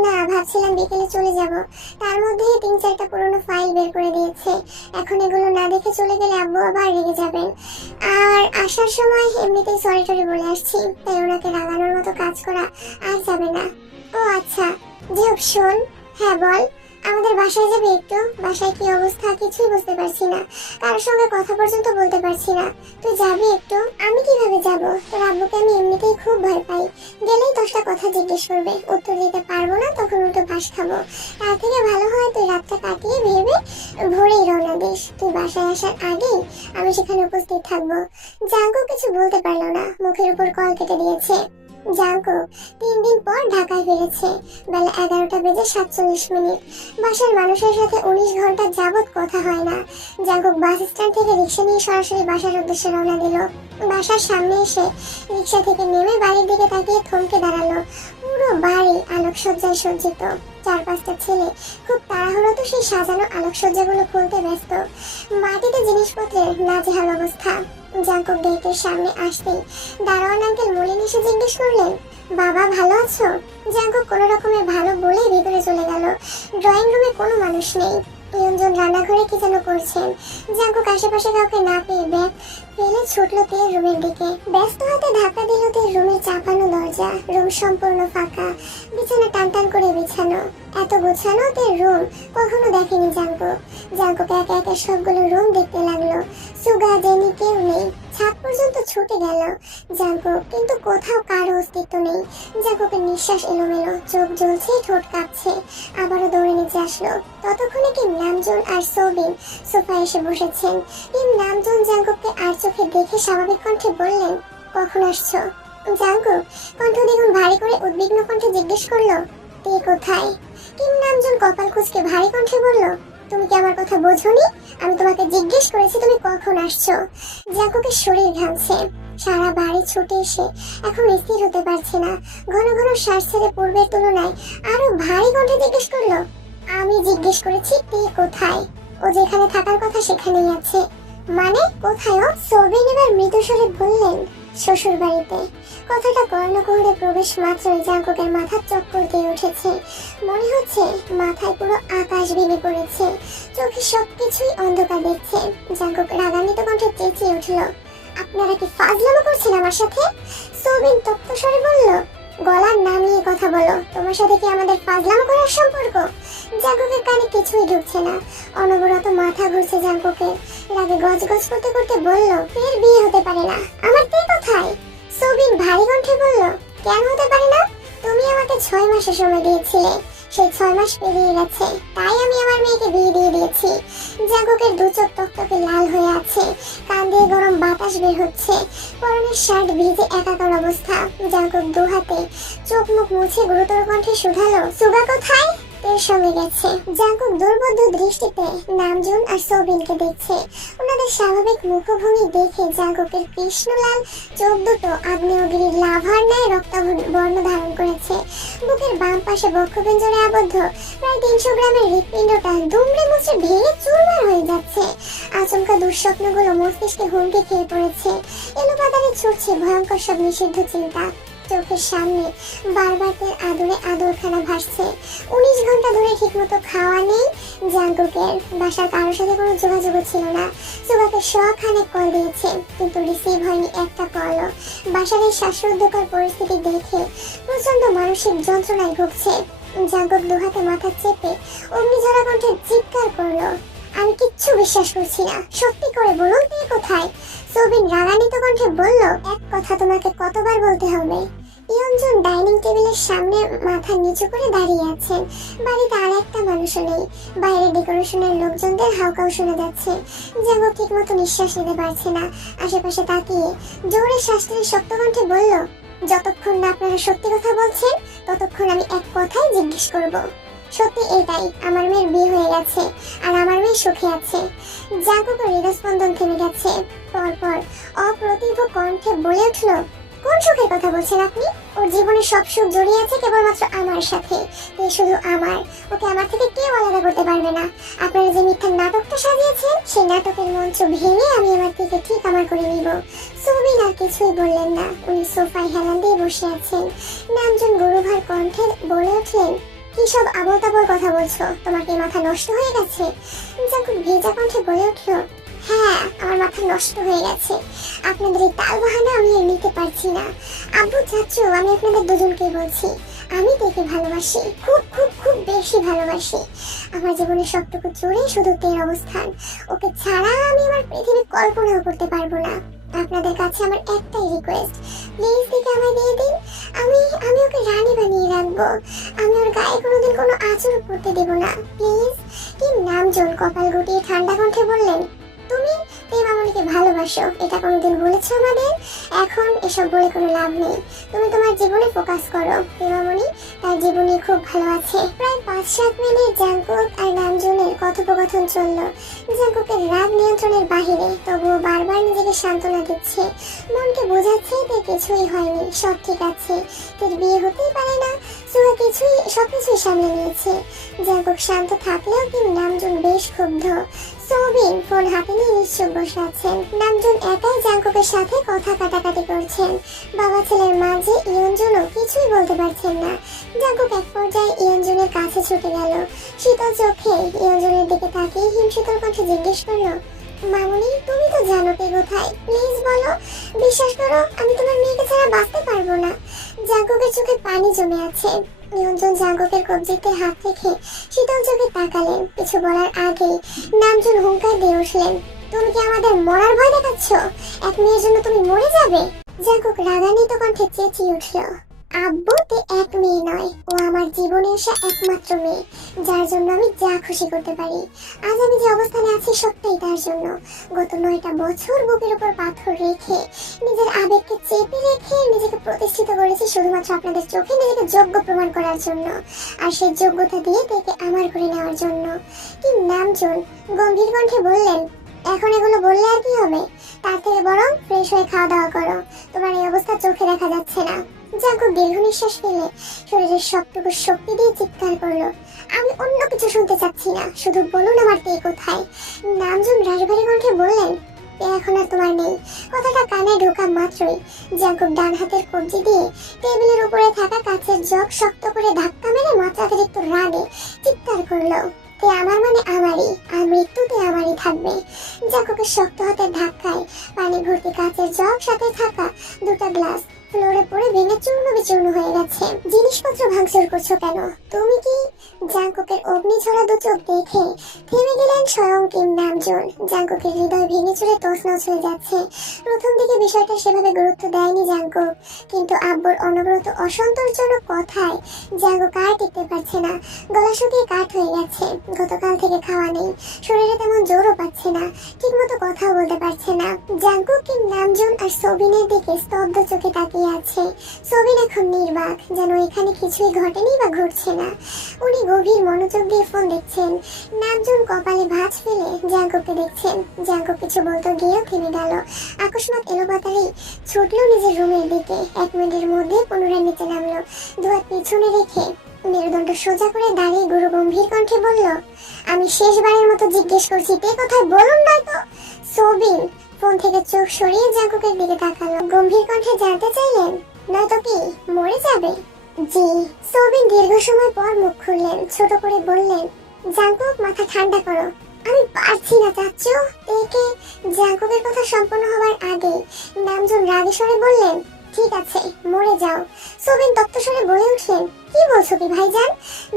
না, ভাবছিলাম বিকেলে চলে যাব। তার মধ্যে 3-4টা পুরনো ফাইল বের করে দিয়েছে। এখন এগুলো না দেখে চলে গেলে আব্বু আবার রেগে যাবেন। আর আসার সময় এমনিতেই সরি টরি বলে আসছি, তাই ওনাকে রাগানোর মতো কাজ করা আর যাবে না। ও আচ্ছা, যাই হোক শোন। হ্যাঁ বল। আমাদের বাসায় যাবে একটু? বাসায় কি অবস্থা কিছুই বুঝতে পারছি না, কারোর সঙ্গে কথা পর্যন্ত বলতে পারছি না। তুই যাবি একটু? আমি কিভাবে যাব? তোর আব্বুকে আমি এমনিতেই খুব ভয় পাই, গেলেই 10টা কথা জিজ্ঞেস করবে, উত্তর দিতে পারবো না, তখন উল্টো পাশ খাবো। তার থেকে ভালো হয় তুই রাতটা কাটিয়ে ভেবে ভোরেই রওনা দিস। তুই বাসায় আসার আগেই আমি সেখানে উপস্থিত থাকবো। জাঙ্কু কিছু বলতে পারলো না, মুখের উপর কল কেটে দিয়েছে। জাঙ্কু 3 দিন পর ঢাকায় ফিরেছে, বেলা 11টা বেজে 47 মিনিট। বাসার মানুষের সাথে 19 ঘন্টা যাবত কথা হয় না। জাঙ্কুক বাস স্ট্যান্ড থেকে রিক্সা নিয়ে সরাসরি বাসার উদ্দেশ্যে রওনা দিল। বাসার সামনে এসে রিক্সা থেকে নেমে বাড়ির দিকে তাকিয়ে থমকে দাঁড়ালো। পুরো বাড়ি আলোকসজ্জায় সজ্জিত। 4-5টা ছেলে খুব তাড়াহুড়োতে সেই সাজানো আলোকসজ্জাগুলো খুলতে ব্যস্ত। মাটিতে জিনিসপত্রের নাজেহাল অবস্থা। জাঙ্কুক গেটের সামনে আসতেই দারোয়ান আঙ্কেল মলিন এসে জিজ্ঞেস করলেন, বাবা ভালো আছো? জাঙ্কুক কোনো রকমে ভালো বলেই ভিতরে চলে গেল। ড্রয়িং রুমে কোনো মানুষ নেই। প্রিয়ঞ্জন রান্নাঘরে কি যেন করছেন। জাঙ্কুক আশেপাশে কাউকে না পেয়ে ব্যাগ ফেলে ছুটলো তের রুমের দিকে। ব্যস্ত হাতে ধাক্কা দিল তের রুমের চাপানো দরজা। রুম সম্পূর্ণ ফাঁকা, বিছানা টান করে বিছানো। এত গোছানো তের রুম কখনো দেখেনি জাঙ্কুক। জাঙ্কুক একে একে সবগুলো রুম দেখতে লাগলো। সুগা, জেনি কেউ নেই। ছাদ পর্যন্ত ছুটে গেল জাঙ্কুক, কিন্তু কোথাও কারো অস্তিত্ব নেই। জাঙ্কুকের নিঃশ্বাস এলোমেলো, চোখ জ্বলছে, ঠোঁট কাঁপছে। আবারও দৌড়ে নিচে আসলো। ততক্ষণে কিম নামজুন আর সোবিন সোফায় এসে বসেছেন। কিম নামজুন জাঙ্কুককে আর চোখে দেখে স্বাভাবিক কণ্ঠে বললেন, কখন আসছো? জাঙ্কুক কণ্ঠ দ্বিগুণ ভারী করে উদ্বিগ্ন কণ্ঠে জিজ্ঞেস করলো, তে কোথায়? কিম নামজুন কপাল কুঁচকে ভারী কণ্ঠে বলল, তুমি কি আমার কথা বোঝোনি? আমি তোমাকে জিজ্ঞেস করেছি তুমি কখন আসছো। জাঙ্কুকের শরীর ঘামছে। সারা বাড়ি ছুটে এসে এখন স্থির হতে পারছে না। ঘন ঘন শ্বাস ছেড়ে পূর্বের তুলনায় আরো ভারী কণ্ঠে জিজ্ঞেস করলো, আমি জিজ্ঞেস করেছি তে কোথায়? ও যেখানে থাকার কথা সেখানেই আছে। মানে কোথায় ও? সোবিন এবার মৃদুস্বরে বললেন, শ্বশুর বাড়িতে। কথাটা কর্ণকুহরে প্রবেশ মাত্রই জাঙ্কুকের মাথা চক্কর দিয়ে উঠেছে। মনে হচ্ছে মাথায় পুরো আকাশ ভেঙে পড়েছে। চোখে সবকিছুই অন্ধকার দেখছে। জাঙ্কুক রাগান্বিত কণ্ঠে চেঁচিয়ে উঠল, আপনারা কি ফাজলামো করছেন আমার সাথে? সোবিন তপ্ত স্বরে বলল, গলা নামিয়ে কথা বলো, তোমার সাথে কি আমাদের ফাজলামো করার সম্পর্ক? জাঙ্কুকের কানে কিছুই ঢুকছে না। অনবরত মাথা ঘুরছে জাঙ্কুকের। রাগে গজগজ করতে করতে বলল, এর বিয়ে হতে পারে না। আমার তে কোথায়? সোবিন ভারী কণ্ঠে বলল, কেন হতে পারে না? তুমি আমাকে 6 মাসের সময় দিয়েছিলে, সেই 6 মাস পেরিয়ে গেছে, তাই আমি আমার মেয়েকে বিয়ে দিয়ে দিয়েছি। জাঙ্কুকের দু চোখ টকটকে লাল হয়ে আছে, কান দিয়ে গরম বাতাস বের হচ্ছে, পরনের শার্ট ভিজে একাকার অবস্থা। জাঙ্কুক দু হাতে চোখ মুখ মুছে গুরুতর কণ্ঠে শুধালো, সুগা কোথায়? এর সঙ্গে গেছে। জাঙ্কুক দুর্বোধ্য দৃষ্টিতে নামজুন আর সোবিনকে দেখছে। ওনাদের স্বাভাবিক মুখভঙ্গি দেখে জাঙ্কুকের কৃষ্ণলাল চোখ দুটো আগ্নেয়গিরির লাভার ন্যায় রক্তবর্ণ ধারণ করেছে। বুকের বাম পাশে বক্ষপিঞ্জরে আবদ্ধ প্রায় 300 গ্রামের হৃৎপিণ্ডটা দুমড়ে মুচড়ে ভেঙে চুরমার হয়ে যাচ্ছে। আচমকা দুঃস্বপ্নগুলো মস্তিষ্কে হুমকি খেয়ে পড়েছে। এলোপাতাড়ি ছুটছে ভয়ঙ্কর সব নিষিদ্ধ চিন্তা। চোখের সামনে বারবার তের আদরে আদরখানা ভাসছে। 19 ঘন্টা ধরে ঠিকমতো খাওয়া নেই জাঙ্কুকের। বাসার কারোর সাথে কোনো যোগাযোগ ছিল না। সুগাকে শখানেক কল দিয়েছে, কিন্তু রিসিভ হয়নি একটা কলও। বাসার এই শ্বাসরুদ্ধকর পরিস্থিতি দেখে প্রচন্ড মানসিক যন্ত্রণায় ভুগছে। জাঙ্কুক দুহাতে মাথা চেপে অগ্নিঝরা কণ্ঠে চিৎকার করলো, আমি কিচ্ছু বিশ্বাস করছি না, সত্যি করে বলুন তে কোথায়? সোবিন রাগান্বিত কণ্ঠে বলল, এক কথা তোমাকে কতবার বলতে হবে? ইয়ঞ্জন ডাইনিং টেবিলের সামনে মাথা নিচু করে দাঁড়িয়ে আছেন। বাড়িতে আর একটা মানুষও নেই। বাইরে ডেকোরেশনের লোকজনদের হাউকাউ শোনা যাচ্ছে। জাঙ্কুক ঠিক মতো নিঃশ্বাস নিতে পারছে না। আশেপাশে তাকিয়ে জোরে শ্বাস টেনে শক্ত কণ্ঠে বলল, যতক্ষণ না আপনারা সত্যি কথা বলছেন ততক্ষণ আমি এক কথাই জিজ্ঞেস করব। সত্যি এটাই, আমার মেয়ের বিয়ে হয়ে গেছে আর আমার মেয়ে সুখে আছে। জাঙ্কুকের হৃদস্পন্দন থেমে গেছে। পরপর অপ্রতিভ কণ্ঠে বলে উঠল, কোন সুখের কথা বলছেন আপনি? ওর জীবনে সব সুখ জড়িয়ে আছে কেবলমাত্র আমার সাথে। এ শুধু আমার, ওকে আমার থেকে কেউ আলাদা করতে পারবে না। আপনারা যে মিথ্যা নাটকটা সাজিয়েছেন সেই নাটকের মঞ্চ ভেঙে আমি আমার থেকে ঠিক আমার করে নিব। সোবিন আর কিছুই বললেন না। উনি সোফায় হেলান দিয়ে বসে আছেন। নামজন গুরুভার কণ্ঠে বলে উঠলেন, কি সব আবল তাবল কথা বলছো? তোমার কি মাথা নষ্ট হয়ে গেছে? জাঙ্কুক ভেজা কণ্ঠে বলে উঠল, হ্যাঁ আমার মাথা মাথা নষ্ট হয়ে গেছে। আপনাদের এই তাল বাহানা আমি আর নিতে পারছি না। আব্বু চাচ্চু, আমি আপনাদের দুজনকে বলছি, আমি তাকে ভালোবাসি, খুব খুব খুব বেশি ভালোবাসি। আমার জীবনের সবটুকু জুড়ে শুধু তের অবস্থান। ওকে ছাড়া আমি আমার পৃথিবী কল্পনাও করতে পারবো না। আপনাদের কাছে আমার একটাই রিকোয়েস্ট, প্লিজ দিকে আমায় দিয়ে দিন। আমি আমি ওকে রানী বানিয়ে রাখবো। আমি ওর গায়ে কোনোদিন কোনো আঁচড় পড়তে দেব না, প্লিজ। কি নামজন কপাল গুটিয়ে ঠান্ডা কণ্ঠে বললেন, তুমি মামনিকে ভালোবাসো, এটা কোনোদিন বলেছো আমাদের? এখন এসব বলে কোনো লাভ নেই। তুমি তোমার জীবনে ফোকাস করো। মামনি তার জীবনে খুব ভালো আছে। প্রায় 5-7 মিনিট জাঙ্কুক আর নামজনের কথোপকথন চললো। জাঙ্কুকের রাগ নিয়ন্ত্রণের বাহিরে, তবুও বারবার নিজেকে সান্ত্বনা দিচ্ছে, মনকে বোঝাচ্ছে যে কিছুই হয়নি, সব ঠিক আছে, তোর বিয়ে হতেই পারে না। সুহা সবকিছুই সামলে নিয়েছে। জাঙ্কুক শান্ত থাকলেও কিন্তু নামজন বেশ ক্ষুব্ধ। সোবিন ফোন হাতে নিয়ে নিশ্চুপ বসে আছেন। নামজন একাই জাঙ্কুকের সাথে কথা কাটাকাটি করছেন। বাবা ছেলের মাঝে ইয়নজনও কিছুই বলতে পারছেন না। জাঙ্কুক এক পর্যায়ে ইয়নজনের কাছে ছুটে গেল। শীতল চোখে ইয়নজনের দিকে তাকিয়ে হিমশীতল কণ্ঠে জিজ্ঞেস করলো, মামনি তুমি তো জানো কে কোথায়, প্লিজ বলো। বিশ্বাস করো, আমি তোমার মেয়েকে ছাড়া বাঁচতে পারবো না। জাঙ্কুকের চোখে পানি জমে আছে। নিরঞ্জন জাঙ্কুকের কবজিতে হাত রেখে শীতল চোখে তাকালেন। কিছু বলার আগেই নামজন হুঙ্কার দিয়ে উঠলেন, তুমি কি আমাদের মরার ভয় দেখাচ্ছ? এক মেয়ের জন্য তুমি মরে যাবে? জাঙ্কুক রাগান্বিত কণ্ঠে চেঁচিয়ে উঠল, আব্বু তে এক মেয়ে নয়, ও আমার জীবনে আসা একমাত্র মেয়ে, যার জন্য আমি যা খুশি করতে পারি। আজ আমি যে অবস্থানে আছি সবটাই তার জন্য। গত 9টা বছর বুকের উপর পাথর রেখে, নিজের আবেগকে চেপে রেখে নিজেকে প্রতিষ্ঠিত করেছি শুধুমাত্র আপনাদের চোখে নিজেকে যোগ্য প্রমাণ করার জন্য, আর সেই যোগ্যতা দিয়ে তাকে আমার করে নেওয়ার জন্য। কি নামজন গম্ভীর কণ্ঠে বললেন, এখন এগুলো বললে আর কি হবে? তার থেকে বরং ফ্রেশ হয়ে খাওয়া দাওয়া করো, তোমার এই অবস্থা চোখে দেখা যাচ্ছে না। জাঙ্কুক দীর্ঘ নিঃশ্বাস ফেলে শরীরের সবটুকু শক্তি দিয়ে চিৎকার করলো, আমি অন্য কিছু শুনতে চাচ্ছি না, শুধু বলুন আমার তে কোথায়। নামজন রাজবাড়ি কণ্ঠে বললেন, এখন আর তোমার নেই। কথাটা কানে ঢোকা মাত্রই জাঙ্কুক ডান হাতের কবজি দিয়ে টেবিলের উপরে থাকা কাচের জগ শক্ত করে ধাক্কা মেরে মাত্রাতিরিক্ত রাগে চিৎকার করলো, তে আমার মানে আমারই, আর মৃত্যুতে আমারই থাকবে। জাঙ্কুকের শক্ত হাতের ধাক্কায় পানি ভর্তি কাচের জগ সাথে থাকা 2টা গ্লাস ফ্লোরে পড়ে ভেঙে চূর্ণ বিচূর্ণ হয়ে গেছে। জিনিসপত্র ভাঙচুর করছো কেন তুমি? কি? জাঙ্কুকের অগ্নিঝরা 2 চোখ দেখে থেমে গেলেন স্বয়ং কিম নামজন। জাঙ্কুকের হৃদয় ভেঙে চুরে তছনছ হয়ে যাচ্ছে। প্রথম দিকে বিষয়টা সেভাবে গুরুত্ব দেয়নি জাঙ্কুক, কিন্তু আব্বুর অনবরত অসন্তোষজনক কথায় জাঙ্কুক আর টিকতে পারছে না। গলা শুকিয়ে কাঠ হয়ে গেছে। গতকাল থেকে খাওয়া নেই, শরীরে তেমন জোরও পাচ্ছে না, ঠিকমতো কথাও বলতে পারছে না। জাঙ্কুক কিম নামজন আর সোবিনের দিকে স্তব্ধ চোখে তাকিয়ে আছে। সোবিন এখন নির্বাক, যেন এখানে কিছুই ঘটেনি বা ঘটছে না। উনি গভীর মনোযোগ দিয়ে ফোন দেখছেন। নামজন কপালে ভাঁজ ফেলে জাঙ্কুককে দেখছেন। জাঙ্কুক কিছু বলতে গিয়েও থেমে গেল। আকস্মাত এলোপাতাড়ি ছুটলো নিজের রুমের দিকে। 1 মিনিটের মধ্যে পুনরায় নিচে নামলো। 2 হাত পিছনে রেখে মেরুদণ্ড সোজা করে দাঁড়িয়ে গুরু গম্ভীর কণ্ঠে বলল, আমি শেষবারের মতো জিজ্ঞেস করছি, তে কোথায় বলুন নয়তো। সোবিন ফোন থেকে চোখ সরিয়ে জাঙ্কুকের দিকে তাকালো। গম্ভীর কণ্ঠে জানতে চাইলেন, নয়তো কি মরে যাবে? জি। সোবিন দীর্ঘ সময় পর মুখ খুললেন, ছোট করে বললেন, জাঙ্কুক মাথা ঠান্ডা করো, আমি পারছি না চাচ্চু। একে জাঙ্কুকের কথা সম্পূর্ণ হবার আগে নামজন রাগী স্বরে বললেন, ঠিক আছে মরে যাও। সোবিন তপ্তস্বরে বলে উঠলেন, কি বলছো কি ভাইজান?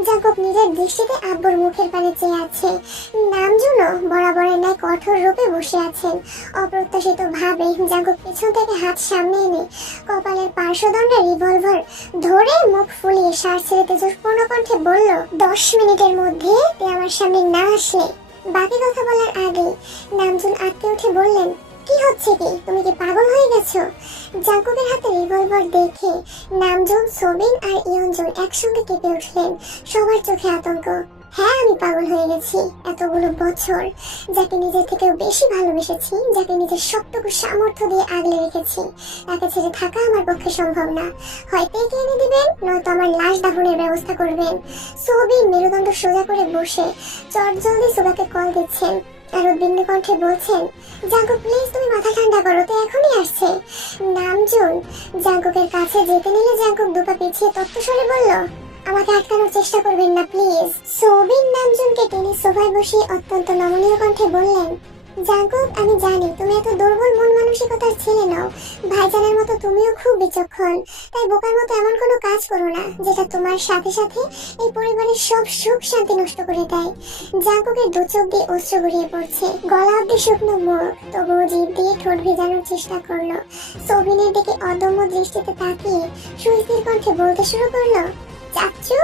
জাঙ্কুক নিজের দৃষ্টিতে আব্বুর মুখের পানে চেয়ে আছে। নামজনও বরাবরের ন্যায় কঠোর রূপে বসে আছেন। অপ্রত্যাশিত ভাবে জাঙ্কুক পিছন থেকে হাত সামনে এনে কপালের পার্শ্বদণ্ডে রিভলভার ধরে মুখ ফুলিয়ে শ্বাস ছেড়ে তেজস্পূর্ণ কণ্ঠে বলল, 10 মিনিটের মধ্যে তে আমার সামনে না আসলে। বাকি কথা বলার আগে নামজন আটকে উঠে বললেন, কি হচ্ছে কি? তুমি কি পাগল হয়ে গেছো? জাঙ্কুকের হাতে রিভলভার দেখে নামজন, সোবিন আর ইয়নজন একসঙ্গে কেঁপে উঠলেন। সবার চোখে আতঙ্ক। হ্যাঁ, আমি পাগল হয়ে গেছি। এতগুলো বছর যাকে নিজের থেকেও বেশি ভালোবেসেছি, যাকে নিজের সবটুকু সামর্থ্য দিয়ে আগলে রেখেছি, তাকে ছেড়ে থাকা আমার পক্ষে সম্ভব না। হয়তো একে এনে দিবেন, নয়তো আমার লাশ দাফনের ব্যবস্থা করবেন। সোবিন মেরুদণ্ড সোজা করে বসে চটজলদি সুগাকে কল দিচ্ছেন আর উদ্বিগ্ন কণ্ঠে বলছেন, জাঙ্কুক প্লিজ তুমি মাথা ঠান্ডা করো, তো এখনই আসছে। নামজন জাঙ্কুকের কাছে যেতে নিলে জাঙ্কুক 2 পা পিছিয়ে তত্ত্বস্বরে বলল, আমাকে আটকানোর চেষ্টা করবেন না প্লিজ। সোবিন নামজনকে টেনে সোফায় বসিয়ে অত্যন্ত নমনীয় কণ্ঠে বললেন, জাঙ্কুক, আমি জানি তুমি এত দুর্বল মন মানসিকতার ছেলে নও। ভাইজানের মতো তুমিও খুব বিচক্ষণ। তাই বোকার মতো এমন কোনো কাজ করো না যেটা তোমার সাথে সাথে এই পরিবারের সব সুখ শান্তি নষ্ট করে দেয়। জাঙ্কুকের দু চোখ দিয়ে অশ্রু গড়িয়ে পড়ছে, গলা অব্দি শুকনো মুখ, তবুও জিভ দিয়ে ঠোঁট ভেজানোর চেষ্টা করলো। সোবিনের দিকে অদম্য দৃষ্টিতে তাকিয়ে সুস্থির কণ্ঠে বলতে শুরু করলো, চাচ্চু,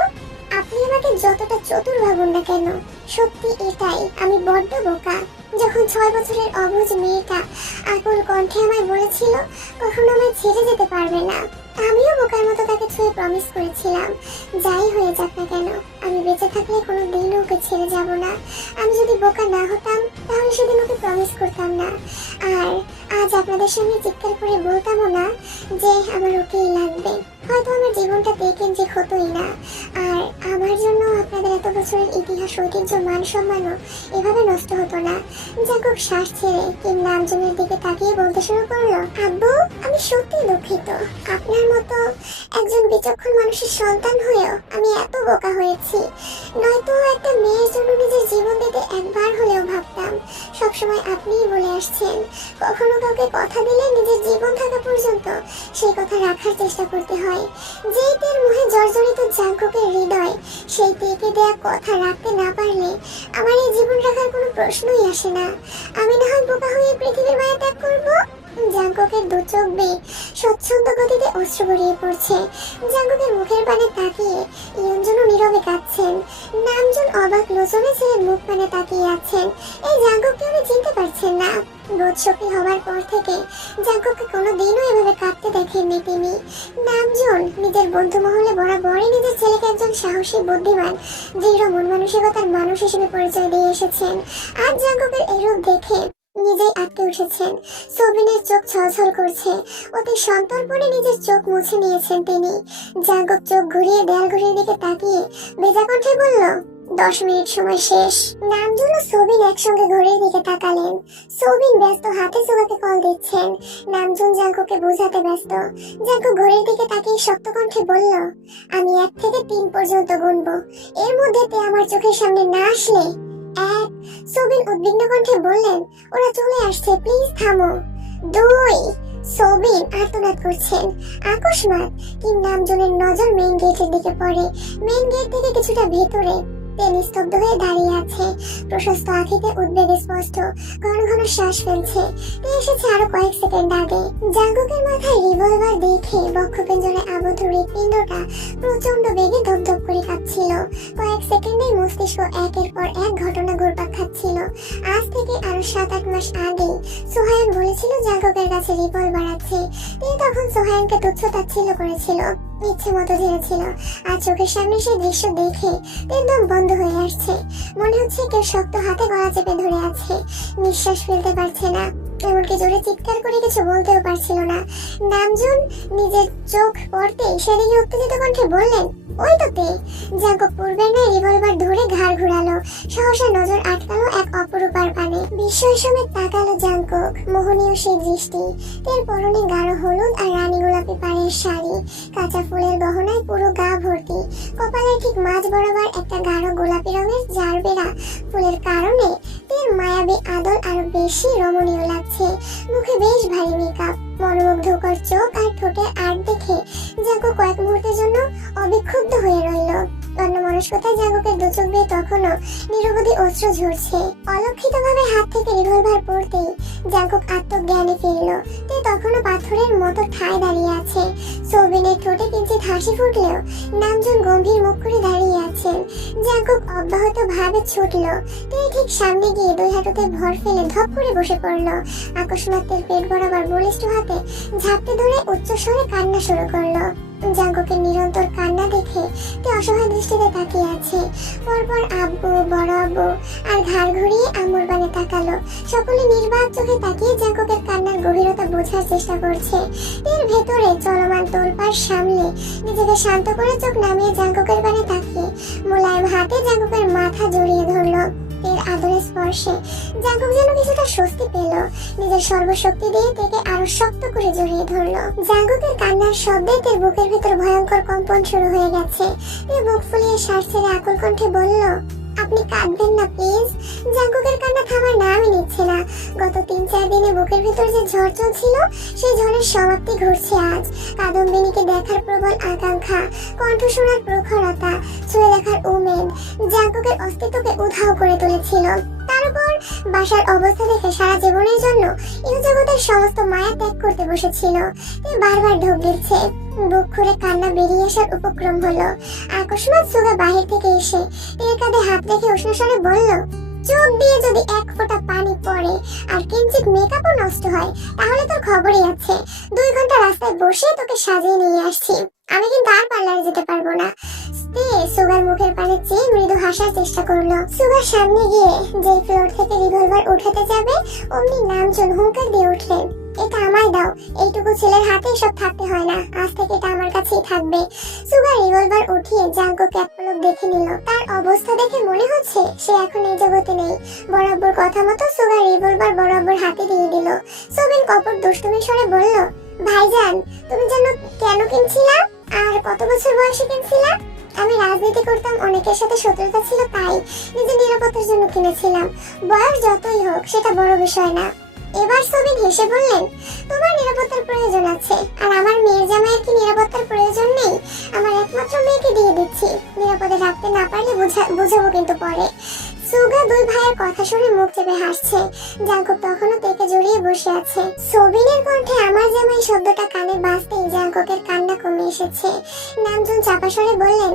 আপনি আমাকে যতটা চতুর ভাবুন না কেন, সত্যি এটাই, আমি বড্ড বোকা। যখন 6 বছরের অবুঝ মেয়েটা আকুল কণ্ঠে আমায় বলেছিল কখনো আমায় ছেড়ে যেতে পারবে না, আমিও বোকার মতো তাকে ছুঁয়ে প্রমিস করেছিলাম, যাই হয়ে যাক না কেন আমি বেঁচে থাকলে কোনো দিন ওকে ছেড়ে যাব না। আমি যদি বোকা না হতাম তাহলে সেদিন ওকে প্রমিস করতাম না, আর আজ আপনাদের সামনে চিৎকার করে বলতামও না যে আমার ওকেই লাগবে। হয়তো আমার জীবনটা দেখেন যে হতোই না, আর আমার জন্য আপনাদের এত বছরের ইতিহাস, ঐতিহ্য, মান সম্মানও এভাবে নষ্ট হতো না। জাঙ্কুক শ্বাস ছেড়ে কিম নামজনের দিকে তাকিয়ে বলতে শুরু করলো, আব্বু, আমি সত্যি দুঃখিত। আপনার মতো একজন বিচক্ষণ মানুষের সন্তান হয়েও আমি এত বোকা হয়েছি। নয়তো একটা মেয়ের জন্য নিজের জীবন দিতে একবার হলেও ভাবতাম। সবসময় আপনিই বলে আসছেন কখনো কাউকে কথা দিলে নিজের জীবন থাকা পর্যন্ত সেই কথা রাখার চেষ্টা করতে হয়। যেই তের মোহে জর্জরিত জাঙ্কুকের হৃদয় সেই তেকে দেয়া কথা রাখতে না পারলে আমার এই জীবন রাখার কোনো প্রশ্নই আসে না। আমি না হয় বোকা হয়ে পৃথিবীর মায়া ত্যাগ করবো। জাঙ্কুকের দু চোখ বেয়ে স্বচ্ছন্দ গতিতে অশ্রু গড়িয়ে পড়ছে। জাঙ্কুকের মুখের পানে তাকিয়ে ইয়ঞ্জনও নীরবে কাঁদছেন। নামজন অবাক লোচনে ছেলের মুখ পানে তাকিয়ে আছেন। এই জাঙ্কুককে উনি চিনতে পারছেন না। বোধশক্তি হওয়ার পর থেকে জাঙ্কুককে কোনোদিনও এভাবে কাঁদতে দেখেননি তিনি। নামজন নিজের বন্ধু মহলে বরাবরই নিজের ছেলেকে একজন সাহসী, বুদ্ধিমান, দৃঢ় মন মানসিকতার মানুষ হিসেবে পরিচয় দিয়ে এসেছেন। আজ জাঙ্কুকের এই রূপ দেখে নিজেই আটকে উঠেছেন। সোবিনের চোখ ছলছল করছে। অতি সন্তর্পণে নিজের চোখ মুছে নিয়েছেন তিনি। জাঙ্কুক চোখ ঘুরিয়ে দেয়াল ঘড়ির দিকে তাকিয়ে ভেজা কণ্ঠে বলল, 10 মিনিট সময় শেষ। নামজন ও সোবিন একসঙ্গে ঘড়ির দিকে তাকালেন। সোবিন ব্যস্ত হাতে সুগাকে কল দিচ্ছেন। নামজন জাঙ্কুকে বোঝাতে ব্যস্ত। জাঙ্কুক ঘড়ির দিকে তাকিয়ে শক্ত কণ্ঠে বলল, আমি 1 থেকে 3 পর্যন্ত গুনবো, এর মধ্যে তে আমার চোখের সামনে না আসলে 1। সোবিন উদ্বিগ্ন কণ্ঠে বললেন, ওরা চলে আসছে, প্লিজ থামো। 2। সোবিন আর্তনাদ করছেন। আকস্মাৎ কিম নামজনের নজর মেইন গেটের দিকে পড়ে। মেইন গেট থেকে কিছুটা ভেতরে তিনি স্তব্ধ হয়ে দাঁড়িয়ে আছে। প্রশস্ত আঁখিতে উদ্বেগ স্পষ্ট, ঘন ঘন শ্বাস ফেলছে। এসেছে আরো কয়েক সেকেন্ড আগে। জাঙ্কুকের মাথায় রিভলভার দেখে বক্ষপিঞ্জরে আবদ্ধ হৃৎপিণ্ডটা প্রচন্ড বেগে ধপধপ করে কাঁপছিল। কয়েক সেকেন্ডেই মস্তিষ্ক একের পর এক ঘটনা ঘুরপাক খাচ্ছিল। আজ থেকে আরো 7-8 মাস আগে সোহায়ন বলেছিল জাঙ্কুকের কাছে রিভলভার আছে। তিনি তখন সোহায়নকে তুচ্ছ-তাচ্ছিল্য করেছিল, ইচ্ছে মতো ঝেড়েছিল। আর চোখের সামনে সেই দৃশ্য দেখে তার দম বন্ধ হয়ে আসছে। মনে হচ্ছে কেউ শক্ত হাতে গলা চেপে ধরে আছে। নিঃশ্বাস ফেলতে পারছে না, এমনকি জোরে চিৎকার করে কিছু বলতেও পারছিল না। নামজন নিজের চোখ পড়তেই সেদিকে উত্তেজিত কণ্ঠে বললেন, ওই তো তে। জাঙ্কুক পূর্বের ন্যায় রিভলভার ধরে ঘাড় ঘুরালো। সহসা নজর আটকালো এক অপরূপার পানে। বিস্ময় সমেত তাকালো জাঙ্কুক। মোহনীয় সেই দৃষ্টি। তের পরনে গাঢ় হলুদ আর রানী গোলাপি পাড়ের শাড়ি, কাঁচা ফুলের গহনায় পুরো গা ভর্তি। কপালের ঠিক মাঝ বরাবর একটা গাঢ় গোলাপি রঙের জারবেরা ফুলের কারণে তের মায়াবী আদল আরো বেশি রমণীয় লাগছে। মুখে বেশ ভারী মেকআপ, মনোমুগ্ধকর চোখ আর ঠোঁটের আর্ট দেখে জাঙ্কুক কয়েক মুহূর্তের জন্য অবিক্ষুব্ধ হয়ে রইল। অন্যমনস্কতায় জাঙ্কুকের দু চোখ দিয়ে তখনও নিরবধি অশ্রু ঝরছে। অলক্ষিতভাবে হাত থেকে রিভলভার পড়তেই জাঙ্কুক আত্মজ্ঞানে ফিরল। তে তখনও পাথরের মতো ঠায় দাঁড়িয়ে আছে। সোবিনের ঠোঁটে কিঞ্চিত হাসি ফুটলেও নামজন গম্ভীর মুখ করে দাঁড়িয়ে আছেন। জাঙ্কুক অব্যাহত ভাবে ছুটল। তে ঠিক সামনে গিয়ে 2 হাঁটুতে ভর ফেলে ধপ করে বসে পড়ল। আকস্মাৎ তের পেট বরাবর বলিষ্ঠ হাতে ঝাপটে ধরে উচ্চস্বরে কান্না শুরু করলো। জাঙ্কুকের নিরন্তর কান্না দেখে তে অসহায় দৃষ্টিতে তাকিয়ে আছে। পরপর আব্বু, বড় আব্বু আর ঘাড় ঘুরিয়ে আম্মুর পানে তাকালো। সকলে নির্বাক চোখে তাকিয়ে জাঙ্কুকের কান্নার গভীরতা বোঝার চেষ্টা করছে। এর ভেতরে চলমান তোলপাড় সামলে নিজেকে শান্ত করে চোখ নামিয়ে জাঙ্কুকের পানে তাকিয়ে মোলায়েম হাতে জাঙ্কুকের মাথা জড়িয়ে ধরলো। এর আদরের স্পর্শে জাঙ্কুক যেন কিছুটা স্বস্তি পেল। নিজের সর্বশক্তি দিয়ে তাকে আরো শক্ত করে জড়িয়ে ধরলো। জাঙ্কুকের কান্নার শব্দে তার বুকের ভেতর ভয়ঙ্কর কম্পন শুরু হয়ে গেছে। বুক ফুলিয়ে শ্বাস ছেড়ে আকুল কণ্ঠে বলল, আপনি কাঁদবেন না প্লিজ। জাঙ্কুকের কান্না থামার নামই নিচ্ছে না। গত 3-4 দিনে বুকের ভিতর যে ঝড় চলছিল, সেই ঝড়ের সমাপ্তি ঘটছে আজ। কাদম্বিনীকে দেখার প্রবল আকাঙ্ক্ষা, কণ্ঠ শোনার প্রখরতা, ছুঁয়ে দেখার উমেদ জাঙ্কুকের অস্তিত্বকে উধাও করে তুলেছিল। তার উপর বাসার অবস্থা দেখে সারা জীবনের জন্য ইহজগতের সমস্ত মায়া ত্যাগ করতে বসেছিল। তাই বারবার ঢোক গিলছে, বুক খুঁড়ে কান্না বেরিয়ে আসার উপক্রম হলো। আকস্মাৎ সুগা বাহির থেকে এসে টের কাঁধে হাত রেখে উষ্ণ স্বরে বলল, চোখ দিয়ে যদি এক ফোঁটা পানি পড়ে আর কিঞ্চিত মেকআপও নষ্ট হয়, তাহলে তোর খবরই আছে। 2 ঘন্টা রাস্তায় বসে তোকে সাজিয়ে নিয়ে আসছি। আমি কিন্তু আর পার্লারে যেতে পারবো না। সুগার মুখের পানে চেয়ে মৃদু হাসার চেষ্টা করলো। সুগার সামনে গিয়ে যে ফ্লোর থেকে রিভলভার উঠাতে যাবে, অমনি নামজন হুঙ্কার দিয়ে উঠলেন, এটা আমায় দাও। এইটুকু ছেলের হাতে সব থাকতে হয় না, আজ থেকে এটা আমার কাছেই থাকবে। সুগার রিভলভার উঠিয়ে জাঙ্কুকে এক পলক দেখে নিল। তার অবস্থা দেখে মনে হচ্ছে সে এখন এই জগতে নেই। বরাবর কথা মতো সুগার রিভলভার বরাবর হাতে দিয়ে দিল। সোবিন কপট দুষ্টুমি স্বরে বলল, ভাইজান, তুমি যেন কেন কিনছিলা আর কত বছর বয়সে কিনছিলা? আমি রাজনীতি করতাম, অনেকের সাথে শত্রুতা ছিল, তাই নিজের নিরাপত্তার জন্য কিনেছিলাম। বয়স যতই হোক সেটা বড় বিষয় না। এবার সোবিন হেসে বললেন, তোমার নিরাপত্তার প্রয়োজন আছে, আর আমার মেয়ের জামাইয়ের কি নিরাপত্তার প্রয়োজন নেই? আমার একমাত্র মেয়েকে দিয়ে দিচ্ছি, নিরাপদে রাখতে না পারলে বুঝাবো কিন্তু পরে। সুগা 2 ভাইয়ের কথা শুনে মুখ চেপে হাসছে। জাঙ্কুক তখনও তেকে জড়িয়ে বসে আছে। সোবিনের কণ্ঠে আমার জামাই শব্দটা কানে বাজতেই জাঙ্কুকের কান্না কমে এসেছে। নামজন চাপা স্বরে বললেন,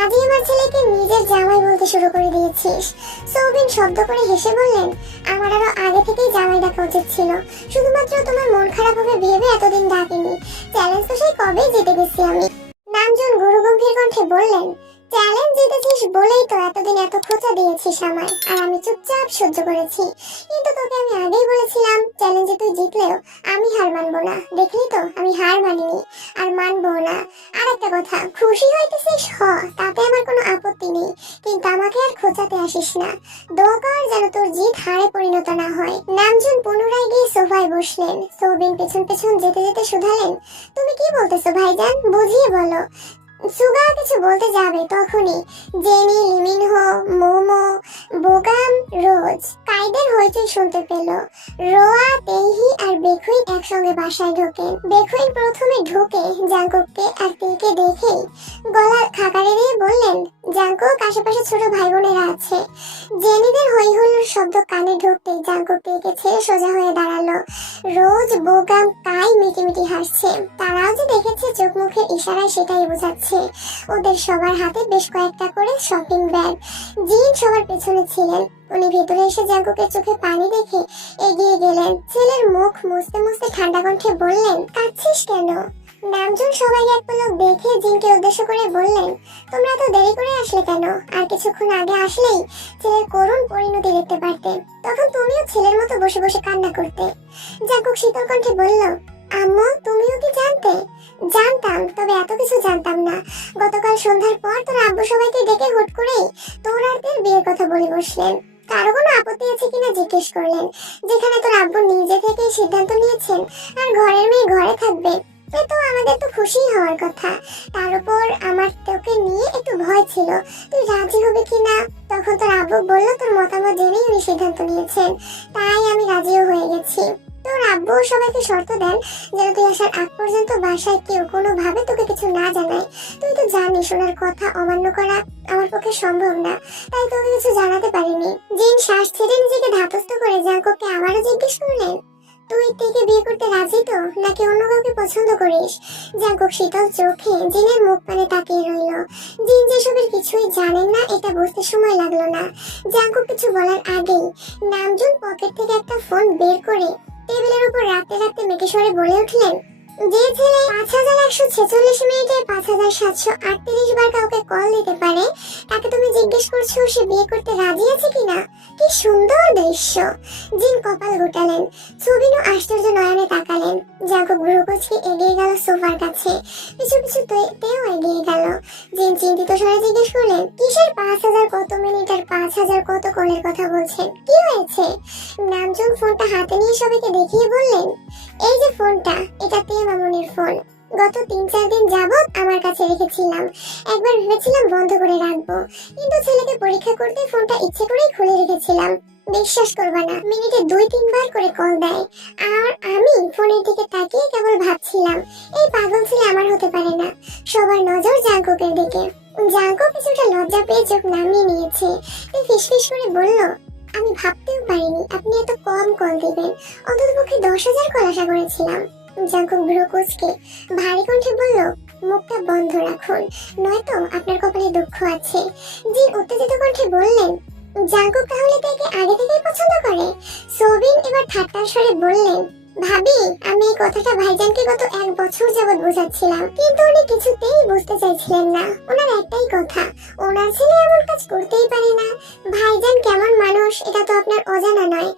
আজই আমার ছেলেকে নিজের জামাই বলতে শুরু করে দিয়েছিস। সোবিন শব্দ করে হেসে বললেন, আমার আরো আগে থেকেই জামাই ডাকা উচিত ছিল, শুধুমাত্র তোমার মন খারাপ হবে ভেবে এতদিন ডাকিনি। চ্যালেঞ্জ তো সেই কবে জিতে গেছি আমি। নামজন গুরুগম্ভীর কণ্ঠে বললেন, চ্যালেঞ্জ জিতেছিস বলেই তো এতদিন এত খোঁচা দিয়েছিস আমায়, আর আমি চুপচাপ সহ্য করেছি। কিন্তু তোকে আমি আগেই বলেছিলাম, চ্যালেঞ্জে তুই জিতলেও আমি হার মানবো না। দেখলি তো, আমি হার মানিনি আর মানবো না। আর একটা কথা, খুশি হইতেছিস হ, তাতে আমার কোনো আপত্তি নেই, কিন্তু আমাকে আর খোঁচাতে আসিস না। দোয়া কর যেন তোর জিত হারে পরিণত না হয়। নামজন পুনরায় গিয়ে সোফায় বসলেন। সোবিন পেছন পেছন যেতে যেতে শুধালেন, তুমি কি বলতেছো ভাইজান, বুঝিয়ে বলো। সুগা কিছু বলতে যাবে তখনই জেনি, লিমিনহো, মোমো, বোগাম, রোজ কাইদের হইচই শুনতে পেল। রোয়া, তেহি আর বেখুইন একসঙ্গে বাসায় ঢোকেন। বেখুইন প্রথমে ঢুকে জাঙ্কুককে আর তেকে দেখেই গলা খাকারে দিয়ে বললেন, জাঙ্কুক, আশেপাশে ছোট ভাই বোনেরা আছে। জেনিদের হই হুল্লোড় শব্দ কানে ঢুকতেই জাঙ্কুক তেকে ছেড়ে সোজা হয়ে দাঁড়ালো। রোজ, বোগাম, কাই মিটিমিটি হাসছে। তারাও যে দেখেছে চোখ মুখের ইশারায় সেটাই বোঝাচ্ছে। ওদের সবার হাতে বেশ কয়েকটা করে শপিং ব্যাগ। জিন সবার পেছনে ছিলেন। উনি ভেতরে এসে জাঙ্কুকের চোখে পানি দেখে এগিয়ে গেলেন। ছেলের মুখ মুছতে মুছতে ঠান্ডা কণ্ঠে বললেন, কাঁদছিস কেন? নামজন সবাই এক পলক দেখে জিনকে উদ্দেশ্য করে বললেন, তোমরা এত দেরি করে আসলে কেন? আর কিছুক্ষণ আগে আসলেই ছেলের করুণ পরিণতি দেখতে পারতে, তখন তুমিও ছেলের মতো বসে বসে কান্না করতে। জাঙ্কুক শীতল কণ্ঠে বলল, আম্মু, তুমিও কি জানতে? জানতাম, তবে এত কিছু জানতাম না। গতকাল সন্ধ্যার পর তোর আব্বু সবাইকে ডেকে হুট করেই তোর আর তোর বিয়ের কথা বলে বসলেন। কারো কোনো আপত্তি আছে কিনা জিজ্ঞেস করলেন। যেখানে তোর আব্বু নিজে থেকে সিদ্ধান্ত নিয়েছেন আর ঘরের মেয়ে ঘরে থাকবে, এ তো আমাদের তো খুশি হওয়ার কথা। তার উপর আমার তোকে নিয়ে একটু ভয় ছিল, তুই রাজি হবে কিনা। তখন তোর আব্বু বলল তোর মতামত জেনেই উনি সিদ্ধান্ত নিয়েছেন, তাই আমি রাজিও হয়ে গেছি। তোর আব্বু সবাইকে শর্ত দেন যেন তুই আসার আগ পর্যন্ত বাসায় কেউ কোনোভাবে তোকে কিছু না জানায়। তুই তো জানিস ওনার কথা অমান্য করা আমার পক্ষে সম্ভব না, তাই তোকে কিছু জানাতে পারিনি। জিন শ্বাস ছেড়ে নিজেকে ধাতস্থ করে জাঙ্কুককে আবারও জিজ্ঞেস করলেন, তুই তেকে বিয়ে করতে রাজি তো, নাকি অন্য কাউকে পছন্দ করিস? জাঙ্কুক শীতল চোখে জিনের মুখ পানে তাকিয়ে রইল। জিন যেসবের কিছুই জানেন না এটা বুঝতে সময় লাগলো না। জাঙ্কুক কিছু বলার আগেই নামজুন পকেট থেকে একটা ফোন বের করে টেবিলের উপর রাখতে রাখতে মেকি স্বরে বলে উঠলেন, যে ছেলে 5146 মিনিটে 5738 বার কাউকে কল দিতে পারে, তাকে তুমি জিজ্ঞেস করছো সে বিয়ে করতে রাজি আছে কিনা? কি সুন্দর দৃশ্য! জিন কপাল গোটালেন। ছবিনও আশ্চর্য নয়নে তাকালেন। জাঙ্কুক ভ্রুকুচকে এগিয়ে গেল সোফার কাছে, পিছু পিছু তেও এগিয়ে গেল। জিন চিন্তিত স্বরে জিজ্ঞেস করলেন, কিসের 5000 কত মিনিট আর 5000 কত কলের কথা বলছেন? কি হয়েছে? নামজন ফোনটা হাতে নিয়ে সবাইকে দেখিয়ে বললেন, এই যে ফোনটা, এটা তে মামুনির ফোন। গত 3-4 দিন যাবত আমার কাছে রেখেছিলাম। একবার ভেবেছিলাম বন্ধ করে রাখবো, কিন্তু ছেলেকে পরীক্ষা করতে ফোনটা ইচ্ছে করেই খুলে রেখেছিলাম। বিশ্বাস করবা না, মিনিটে 2-3 বার করে কল দেয়। আর আমি ফোনের দিকে তাকিয়ে কেবল ভাবছিলাম, এই পাগল ছেলে আমার হতে পারে না। সবার নজর জাঙ্কুকের দিকে। জাঙ্কুক কিছুটা লজ্জা পেয়ে চোখ নামিয়ে নিয়েছে। ফিসফিস করে বলল, আমি ভাবতেও পারিনি আপনি এত কম কল দিবেন। অন্ততপক্ষে 10,000 কল আশা করেছিলাম। জাঙ্কুক ভ্রু কুঁচকে ভারী কণ্ঠে বলল, মুখটা বন্ধ রাখুন, নয়তো আপনার কপালে দুঃখ আছে। জিন উত্তেজিত কণ্ঠে বললেন, জাঙ্কুক তাহলে তাকে আগে থেকেই পছন্দ করে? সোবিন এবার ঠাট্টার স্বরে বললেন, ভাবি আমি এই কথাটা ভাইজানকে গত 1 বছর যাবৎ বোঝাচ্ছিলাম, কিন্তু উনি কিছুতেই বুঝতে চাইছিলেন না। ওনার একটাই কথা, ওনার ছেলে এমন কাজ করতেই পারে না। ভাইজান কেমন মানুষ এটা তো আপনার অজানা নয়।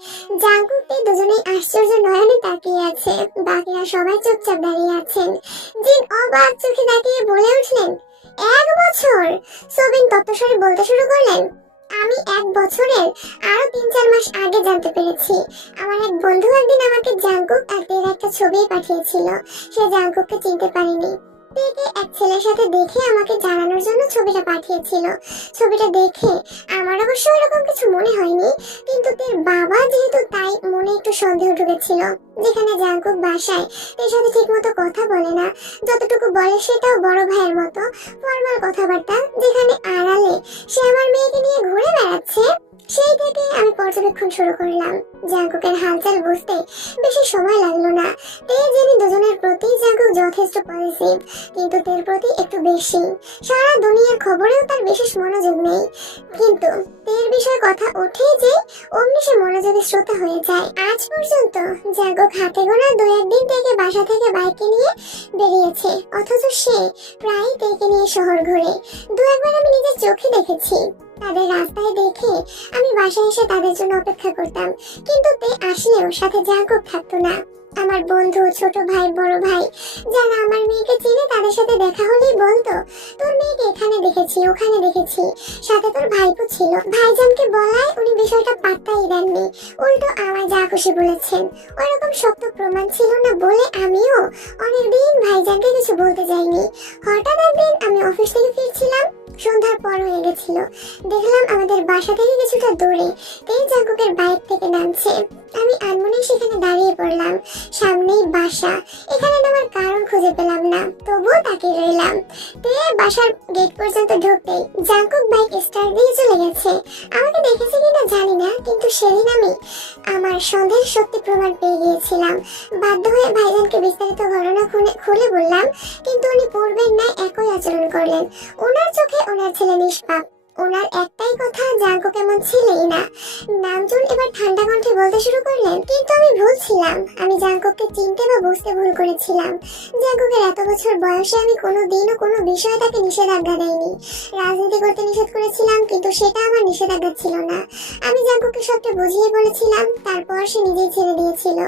জাঙ্কুককে দুজনেই আশ্চর্য নয়নে তাকিয়ে আছে, বাকিরা সবাই চুপচাপ দাঁড়িয়ে আছেন। জিন অবাক চোখে তাকিয়ে বলে উঠলেন, 1 বছর? সোবিন তত্ত্বস্বরে বলতে শুরু করলেন, আমি 1 বছরের আরো 3-4 মাস আগে জানতে পেরেছি। আমার এক বন্ধু একদিন আমাকে জাঙ্কুক আর তের একটা ছবি পাঠিয়েছিল। সে জাঙ্কুককে চিনতে পারেনি। তেকে এক ছেলের সাথে দেখে আমাকে জানানোর জন্য ছবিটা পাঠিয়েছিল। ছবিটা দেখে আমার অবশ্য এরকম কিছু মনে হয়নি, কিন্তু তের বাবা যেহেতু, তাই মনে একটু সন্দেহ ঢুকেছিল। যেখানে জাঙ্কুক বাসায় তের সাথে ঠিক মতো কথা বলে না, যতটুকু বলে সেটাও বড় ভাইয়ের মতো ফর্মাল কথাবার্তা। যেখানে আড়ালে সে আমার মেয়েকে নিয়ে ঘুরে বেড়াচ্ছে, সেই থেকে আমি পর্যবেক্ষণ শুরু করলাম। জাঙ্কুকের হালচাল বুঝতে বেশি সময় লাগলো না। তে জেনে দুজনের প্রতি জাঙ্কুক যথেষ্ট পজিটিভ, কিন্তু তের প্রতি একটু বেশি। সারা দুনিয়ার খবরেও তার বিশেষ মনোযোগ নেই, কিন্তু তের বিষয়ে কথা ওঠেই যে অমনি সে মনোযোগী শ্রোতা হয়ে যায়। আজ পর্যন্ত জাঙ্কুক হাতে গোনা 2-1 দিন থেকে বাসা থেকে বাইকে নিয়ে বেরিয়েছে, অথচ সে প্রায় তেকে নিয়ে শহর ঘুরে। 2-1 বার আমি নিজের চোখে দেখেছি। তাদের রাস্তায় দেখে আমি বাসায় এসে তাদের জন্য অপেক্ষা করতাম, কিন্তু তে আসলেও সাথে জাঙ্কুক থাকতো না। আমার বন্ধু, ছোট ভাই, বড় ভাই যারা আমার মেয়েকে চিনে তাদের সাথে দেখা হলেই বলতো, তোর মেয়েকে এখানে দেখেছি, ওখানে দেখেছি, সাথে তোর ভাইপো ছিল। ভাইজানকে বলায় উনি বিষয়টা পাত্তাই দেননি, উল্টো আমায় যা খুশি বলেছেন। ওইরকম শক্ত প্রমাণ ছিল না বলে আমিও অনেকদিন ভাইজানকে কিছু বলতে যাইনি। হঠাৎ একদিন আমি অফিস থেকে ফিরছিলাম, সন্ধ্যার পর হয়ে গেছিল। দেখলাম আমাদের বাসা থেকে কিছুটা দূরে তে জাঙ্কুকের বাইক থেকে নামছে। আমি আনমনে সেখানে দাঁড়িয়ে পড়লাম। সামনেই বাসা, এখানে নামার কারণ খুঁজে পেলাম না, তবুও তাকিয়ে রইলাম। তে বাসার গেট পর্যন্ত ঢুকতেই জাঙ্কুক বাইক স্টার্ট দিয়ে চলে গেছে। আমাকে দেখেছে কিনা জানি না, কিন্তু সেদিন আমি আমার সন্দেহের সত্যি প্রমাণ পেয়ে গিয়েছিলাম। বাধ্য হয়ে ভাইজানকে বিস্তারিত ঘটনা খুলে বললাম, কিন্তু উনি পূর্বের ন্যায় একই আচরণ করলেন। ওনার চোখে ওনার ছেলে নিষ্পাপ। ওনার একটাই কথা, জাঙ্কুক এমন ছেলেই না। নামজুন এবার ঠান্ডা কণ্ঠে বলতে শুরু করলেন, কিন্তু আমি ভুল ছিলাম। আমি জাঙ্কুককে চিনতে বা বুঝতে ভুল করেছিলাম। জাঙ্কুকের এত বছর বয়সে আমি কোনোদিনও কোনো বিষয়ে তাকে নিষেধাজ্ঞা দেইনি। রাজনীতি করতে নিষেধ করেছিলাম, কিন্তু সেটা আমার নিষেধাজ্ঞা ছিল না। আমি জাঙ্কুককে সবটা বুঝিয়ে বলেছিলাম, তারপর সে নিজেই ছেড়ে দিয়েছিল।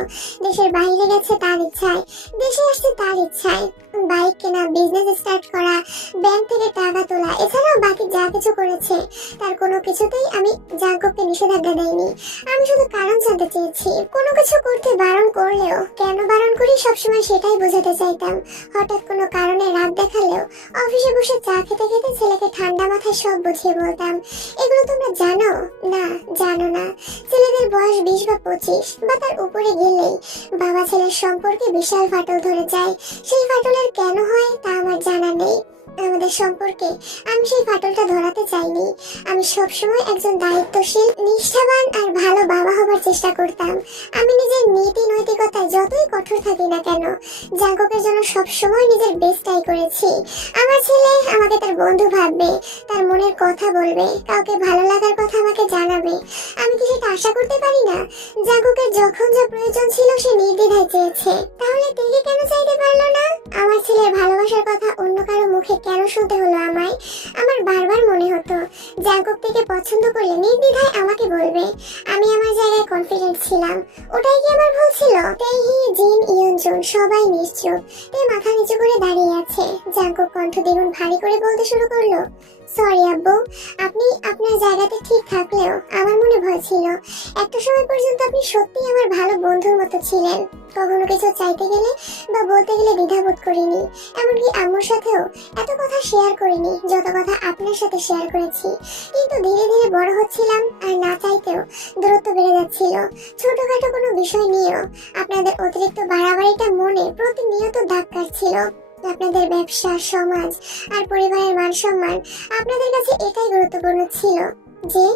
দেশের বাইরে গেছে তার ইচ্ছায়, দেশে আসছে তার ইচ্ছায়। বাইক কেনা, বিজনেস স্টার্ট করা, ব্যাংক থেকে টাকা তোলা, এছাড়াও বাকি যা কিছু করেছে তার কোনো কিছুতেই আমি জাঙ্কুককে নিষেধাজ্ঞা দেইনি। আমি শুধু কারণ জানতে চেয়েছি। কোনো কিছু করতে বারণ করলেও কেন বারণ করি সবসময় সেটাই বোঝাতে চাইতাম। হঠাৎ কোনো কারণে রাত দেখালেও অফিসে বসে চা খেতে খেতে ছেলেকে ঠান্ডা মাথায় সব বুঝিয়ে বলতাম। এগুলো তোমরা জানো না? জানো না। ছেলেদের বয়স 20 বা 25 বা তার উপরে গেলেই বাবা ছেলের সম্পর্কে বিশাল ফাটল ধরে যায়। সেই ফাটলের কেন হয় তা আমার জানা নেই। আমাদের সম্পর্কে আমি সেই ফাটলটা ধরাতে চাইনি। আমি সবসময় একজন দায়িত্বশীল, নিষ্ঠাবান আর ভালো বাবা হবার চেষ্টা করতাম। আমি নিজের নীতি নৈতিকতায় যতই কঠোর থাকি না কেন, জাঙ্কুকের জন্য সবসময় নিজের বেস্টটাই করেছি। আমার ছেলে আমাকে তার বন্ধু ভাববে, তার মনের কথা বলবে, কাউকে ভালো লাগার কথা আমাকে জানাবে। আমি কি সেটা আশা করতে পারি না? জাঙ্কুকের যখন যা প্রয়োজন ছিল সে নির্দ্বিধায় চেয়েছে, তাহলে তিনি কেন চাইতে পারলো না? আমার ছেলের ভালোবাসার কথা অন্য কারো মুখে কেন শুনতে হলো আমায়? আমার বারবার মনে হতো জাঙ্কুক থেকে পছন্দ করলে নির্দ্বিধায় আমাকে বলবে। আমি আমার জায়গায় কনফিডেন্ট ছিলাম। ওটাই কি আমার ভুল ছিল? তেহি জিন ইয়ন আপনজন সবাই নিশ্চুপ। তে মাথা নিচু করে দাঁড়িয়ে আছে। জাঙ্কুক কণ্ঠ দ্বিগুণ ভারী করে বলতে শুরু করলো, সরি আব্বু, আপনি আপনার জায়গাতে ঠিক থাকলেও আমার মনে ভয় ছিল। একটা সময় পর্যন্ত আপনি সত্যিই আমার ভালো বন্ধুর মতো ছিলেন। কখনো কিছু চাইতে গেলে বা বলতে গেলে দ্বিধাবোধ করিনি। এমনকি আম্মুর সাথেও এত কথা শেয়ার করিনি যত কথা আপনার সাথে শেয়ার করেছি। কিন্তু ধীরে ধীরে বড় হচ্ছিলাম, আর না চাইতেও দূরত্ব বেড়ে যাচ্ছিল। ছোটখাটো কোনো বিষয় নিয়েও আপনাদের অতিরিক্ত বাড়াবাড়িটা মনে প্রতিনিয়ত দাগ কাটছিল। আপনাদের ব্যবসা, সমাজ আর পরিবারের মান সম্মান আপনাদের কাছে এটাই গুরুত্বপূর্ণ ছিল যে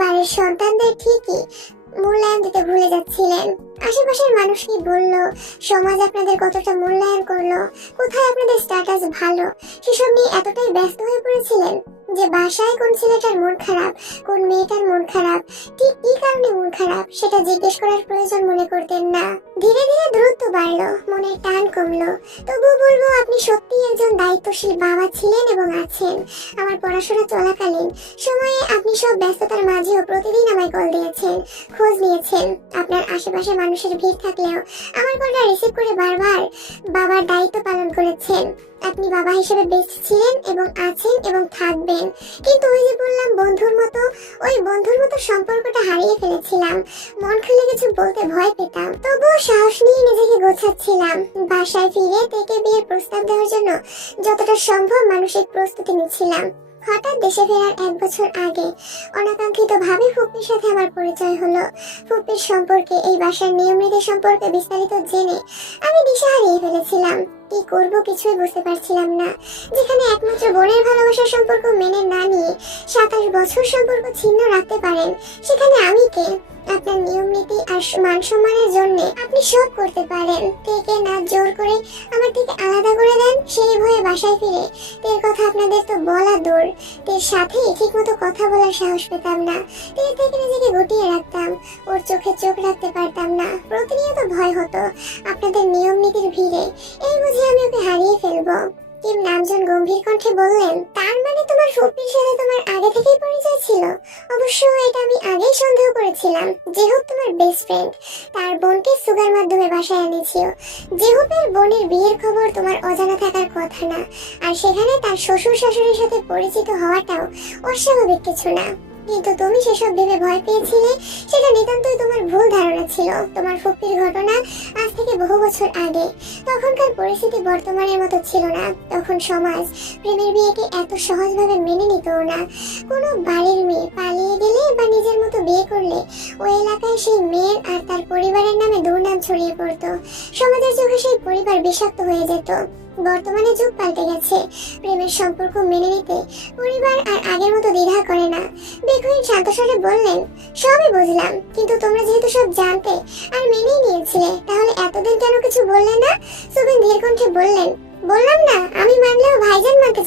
বাড়ির সন্তানদের ঠিকই মূল্যায়ন দিতে ভুলে যাচ্ছিলেন। আশেপাশের মানুষ কি বললো, সমাজ আপনাদের কতটা মূল্যায়ন করলো, কোথায় আপনাদের স্ট্যাটাস ভালো, সেসব নিয়ে এতটাই ব্যস্ত হয়ে পড়েছিলেন যে বাসায় কোন ছেলেটার মন খারাপ, কোন মেয়েটার মন খারাপ, ঠিক কি কারণে মন খারাপ সেটা জিজ্ঞেস করার প্রয়োজন মনে করতেন না। ধীরে ধীরে দূরত্ব বাড়লো, মনের টান কমলো। তবুও বলবো, আপনি সত্যিই একজন দায়িত্বশীল বাবা ছিলেন এবং আছেন। আমার পড়াশোনা চলাকালীন সময়ে আপনি সব ব্যস্ততার মাঝেও প্রতিদিন আমায় কল দিয়েছেন, খোঁজ নিয়েছেন। আপনার আশেপাশে মানুষের ভিড় থাকলেও আমার কলটা রিসিভ করে বারবার বাবার দায়িত্ব পালন করেছেন। আপনি বাবা হিসেবে বেস্ট ছিলেন এবং আছেন এবং থাকবেন। কিন্তু ওই যে বললাম বন্ধুর মতো, ওই বন্ধুর মতো সম্পর্কটা হারিয়ে ফেলেছিলাম। মন খুলে কিছু বলতে ভয় পেতাম, তবুও সাহস নিয়ে নিজেকে গোছাচ্ছিলাম। বাসায় ফিরে থেকে বিয়ের প্রস্তাব দেওয়ার জন্য যতটা সম্ভব মানসিক প্রস্তুতি নিচ্ছিলাম। হঠাৎ দেশে ফেরার 1 বছর আগে অনাকাঙ্ক্ষিত ভাবে ফুপ্পির সাথে আমার পরিচয় হলো। ফুপ্পির সম্পর্কে, এই বাসার নিয়ম নীতি সম্পর্কে বিস্তারিত জেনে আমি দিশা হারিয়ে ফেলেছিলাম। কি করব কিছুই বুঝতে পারছিলাম না। যেখানে একমাত্র বোনের ভালোবাসার সম্পর্ক মেনে না নিয়ে 27 বছর সম্পর্ক ছিন্ন রাখতে পারেন, সেখানে আমি কে? আপনার নিয়ম নীতি আর মান সম্মানের জন্য আপনি সব করতে পারেন। কে না জোর করে আমার থেকে আলাদা করে দেন, সেই ভয়ে বাসায় ফিরে তের কথা আপনাদের তো বলা দূর, তের সাথে ঠিক মতো কথা বলার সাহস পেতাম না। তের থেকে নিজেকে গুটিয়ে রাখতাম, ওর চোখে চোখ রাখতে পারতাম না। প্রতিনিয়ত ভয় হতো আপনাদের নিয়ম নীতির ভিড়ে এই বুঝে আমি ওকে হারিয়ে ফেলবো। কিম নামজন গম্ভীর কণ্ঠে বললেন, তার মানে তোমার ফুপ্পির সাথে তোমার আগে থেকেই পরিচয় ছিল? অবশ্য এটা আমি আগেই সন্দেহ করেছিলাম। যেহেতু তোমার বেস্ট ফ্রেন্ড তার বোনকে সুগার মাধ্যমে বাসায় এনেছিল, যেহেতুর বোনের বিয়ের খবর তোমার অজানা থাকার কথা না। আর সেখানে তার শ্বশুর শাশুড়ির সাথে পরিচিত হওয়াটাও অস্বাভাবিক কিছু না। কিন্তু তুমি সেসব ভেবে ভয় পেয়েছিলে, সেটা নিতান্তই তোমার ভুল ধারণা ছিল। তোমার ফুপ্পির ঘটনা আজ থেকে বহু বছর আগে। তখনকার পরিস্থিতি বর্তমানের মতো ছিল না। তখন সমাজ প্রেমের বিয়েকে এত সহজভাবে মেনে নিত না। কোনো বাড়ির মেয়ে পালিয়ে গেলে বা নিজের মতো বিয়ে করলে ওই এলাকায় সেই মেয়ের আর তার পরিবারের নামে দুর্নাম ছড়িয়ে পড়তো। সমাজের চোখে সেই পরিবার বিষাক্ত হয়ে যেত। বর্তমানে যুগ পাল্টে গেছে, প্রেমের সম্পর্ক মেনে নিতে পরিবার আর আগের মতো দ্বিধা করে না। বেকুইন শান্তস্বরে বললেন, সবই বুঝলাম, কিন্তু তোমরা যেহেতু সব জানতে আর মেনেই নিয়েছিলে, তাহলে এতদিন কেন কিছু বললে না? সুবিন ধীর কণ্ঠে বললেন, বললাম না আমি মানলেও ভাইজান মানতে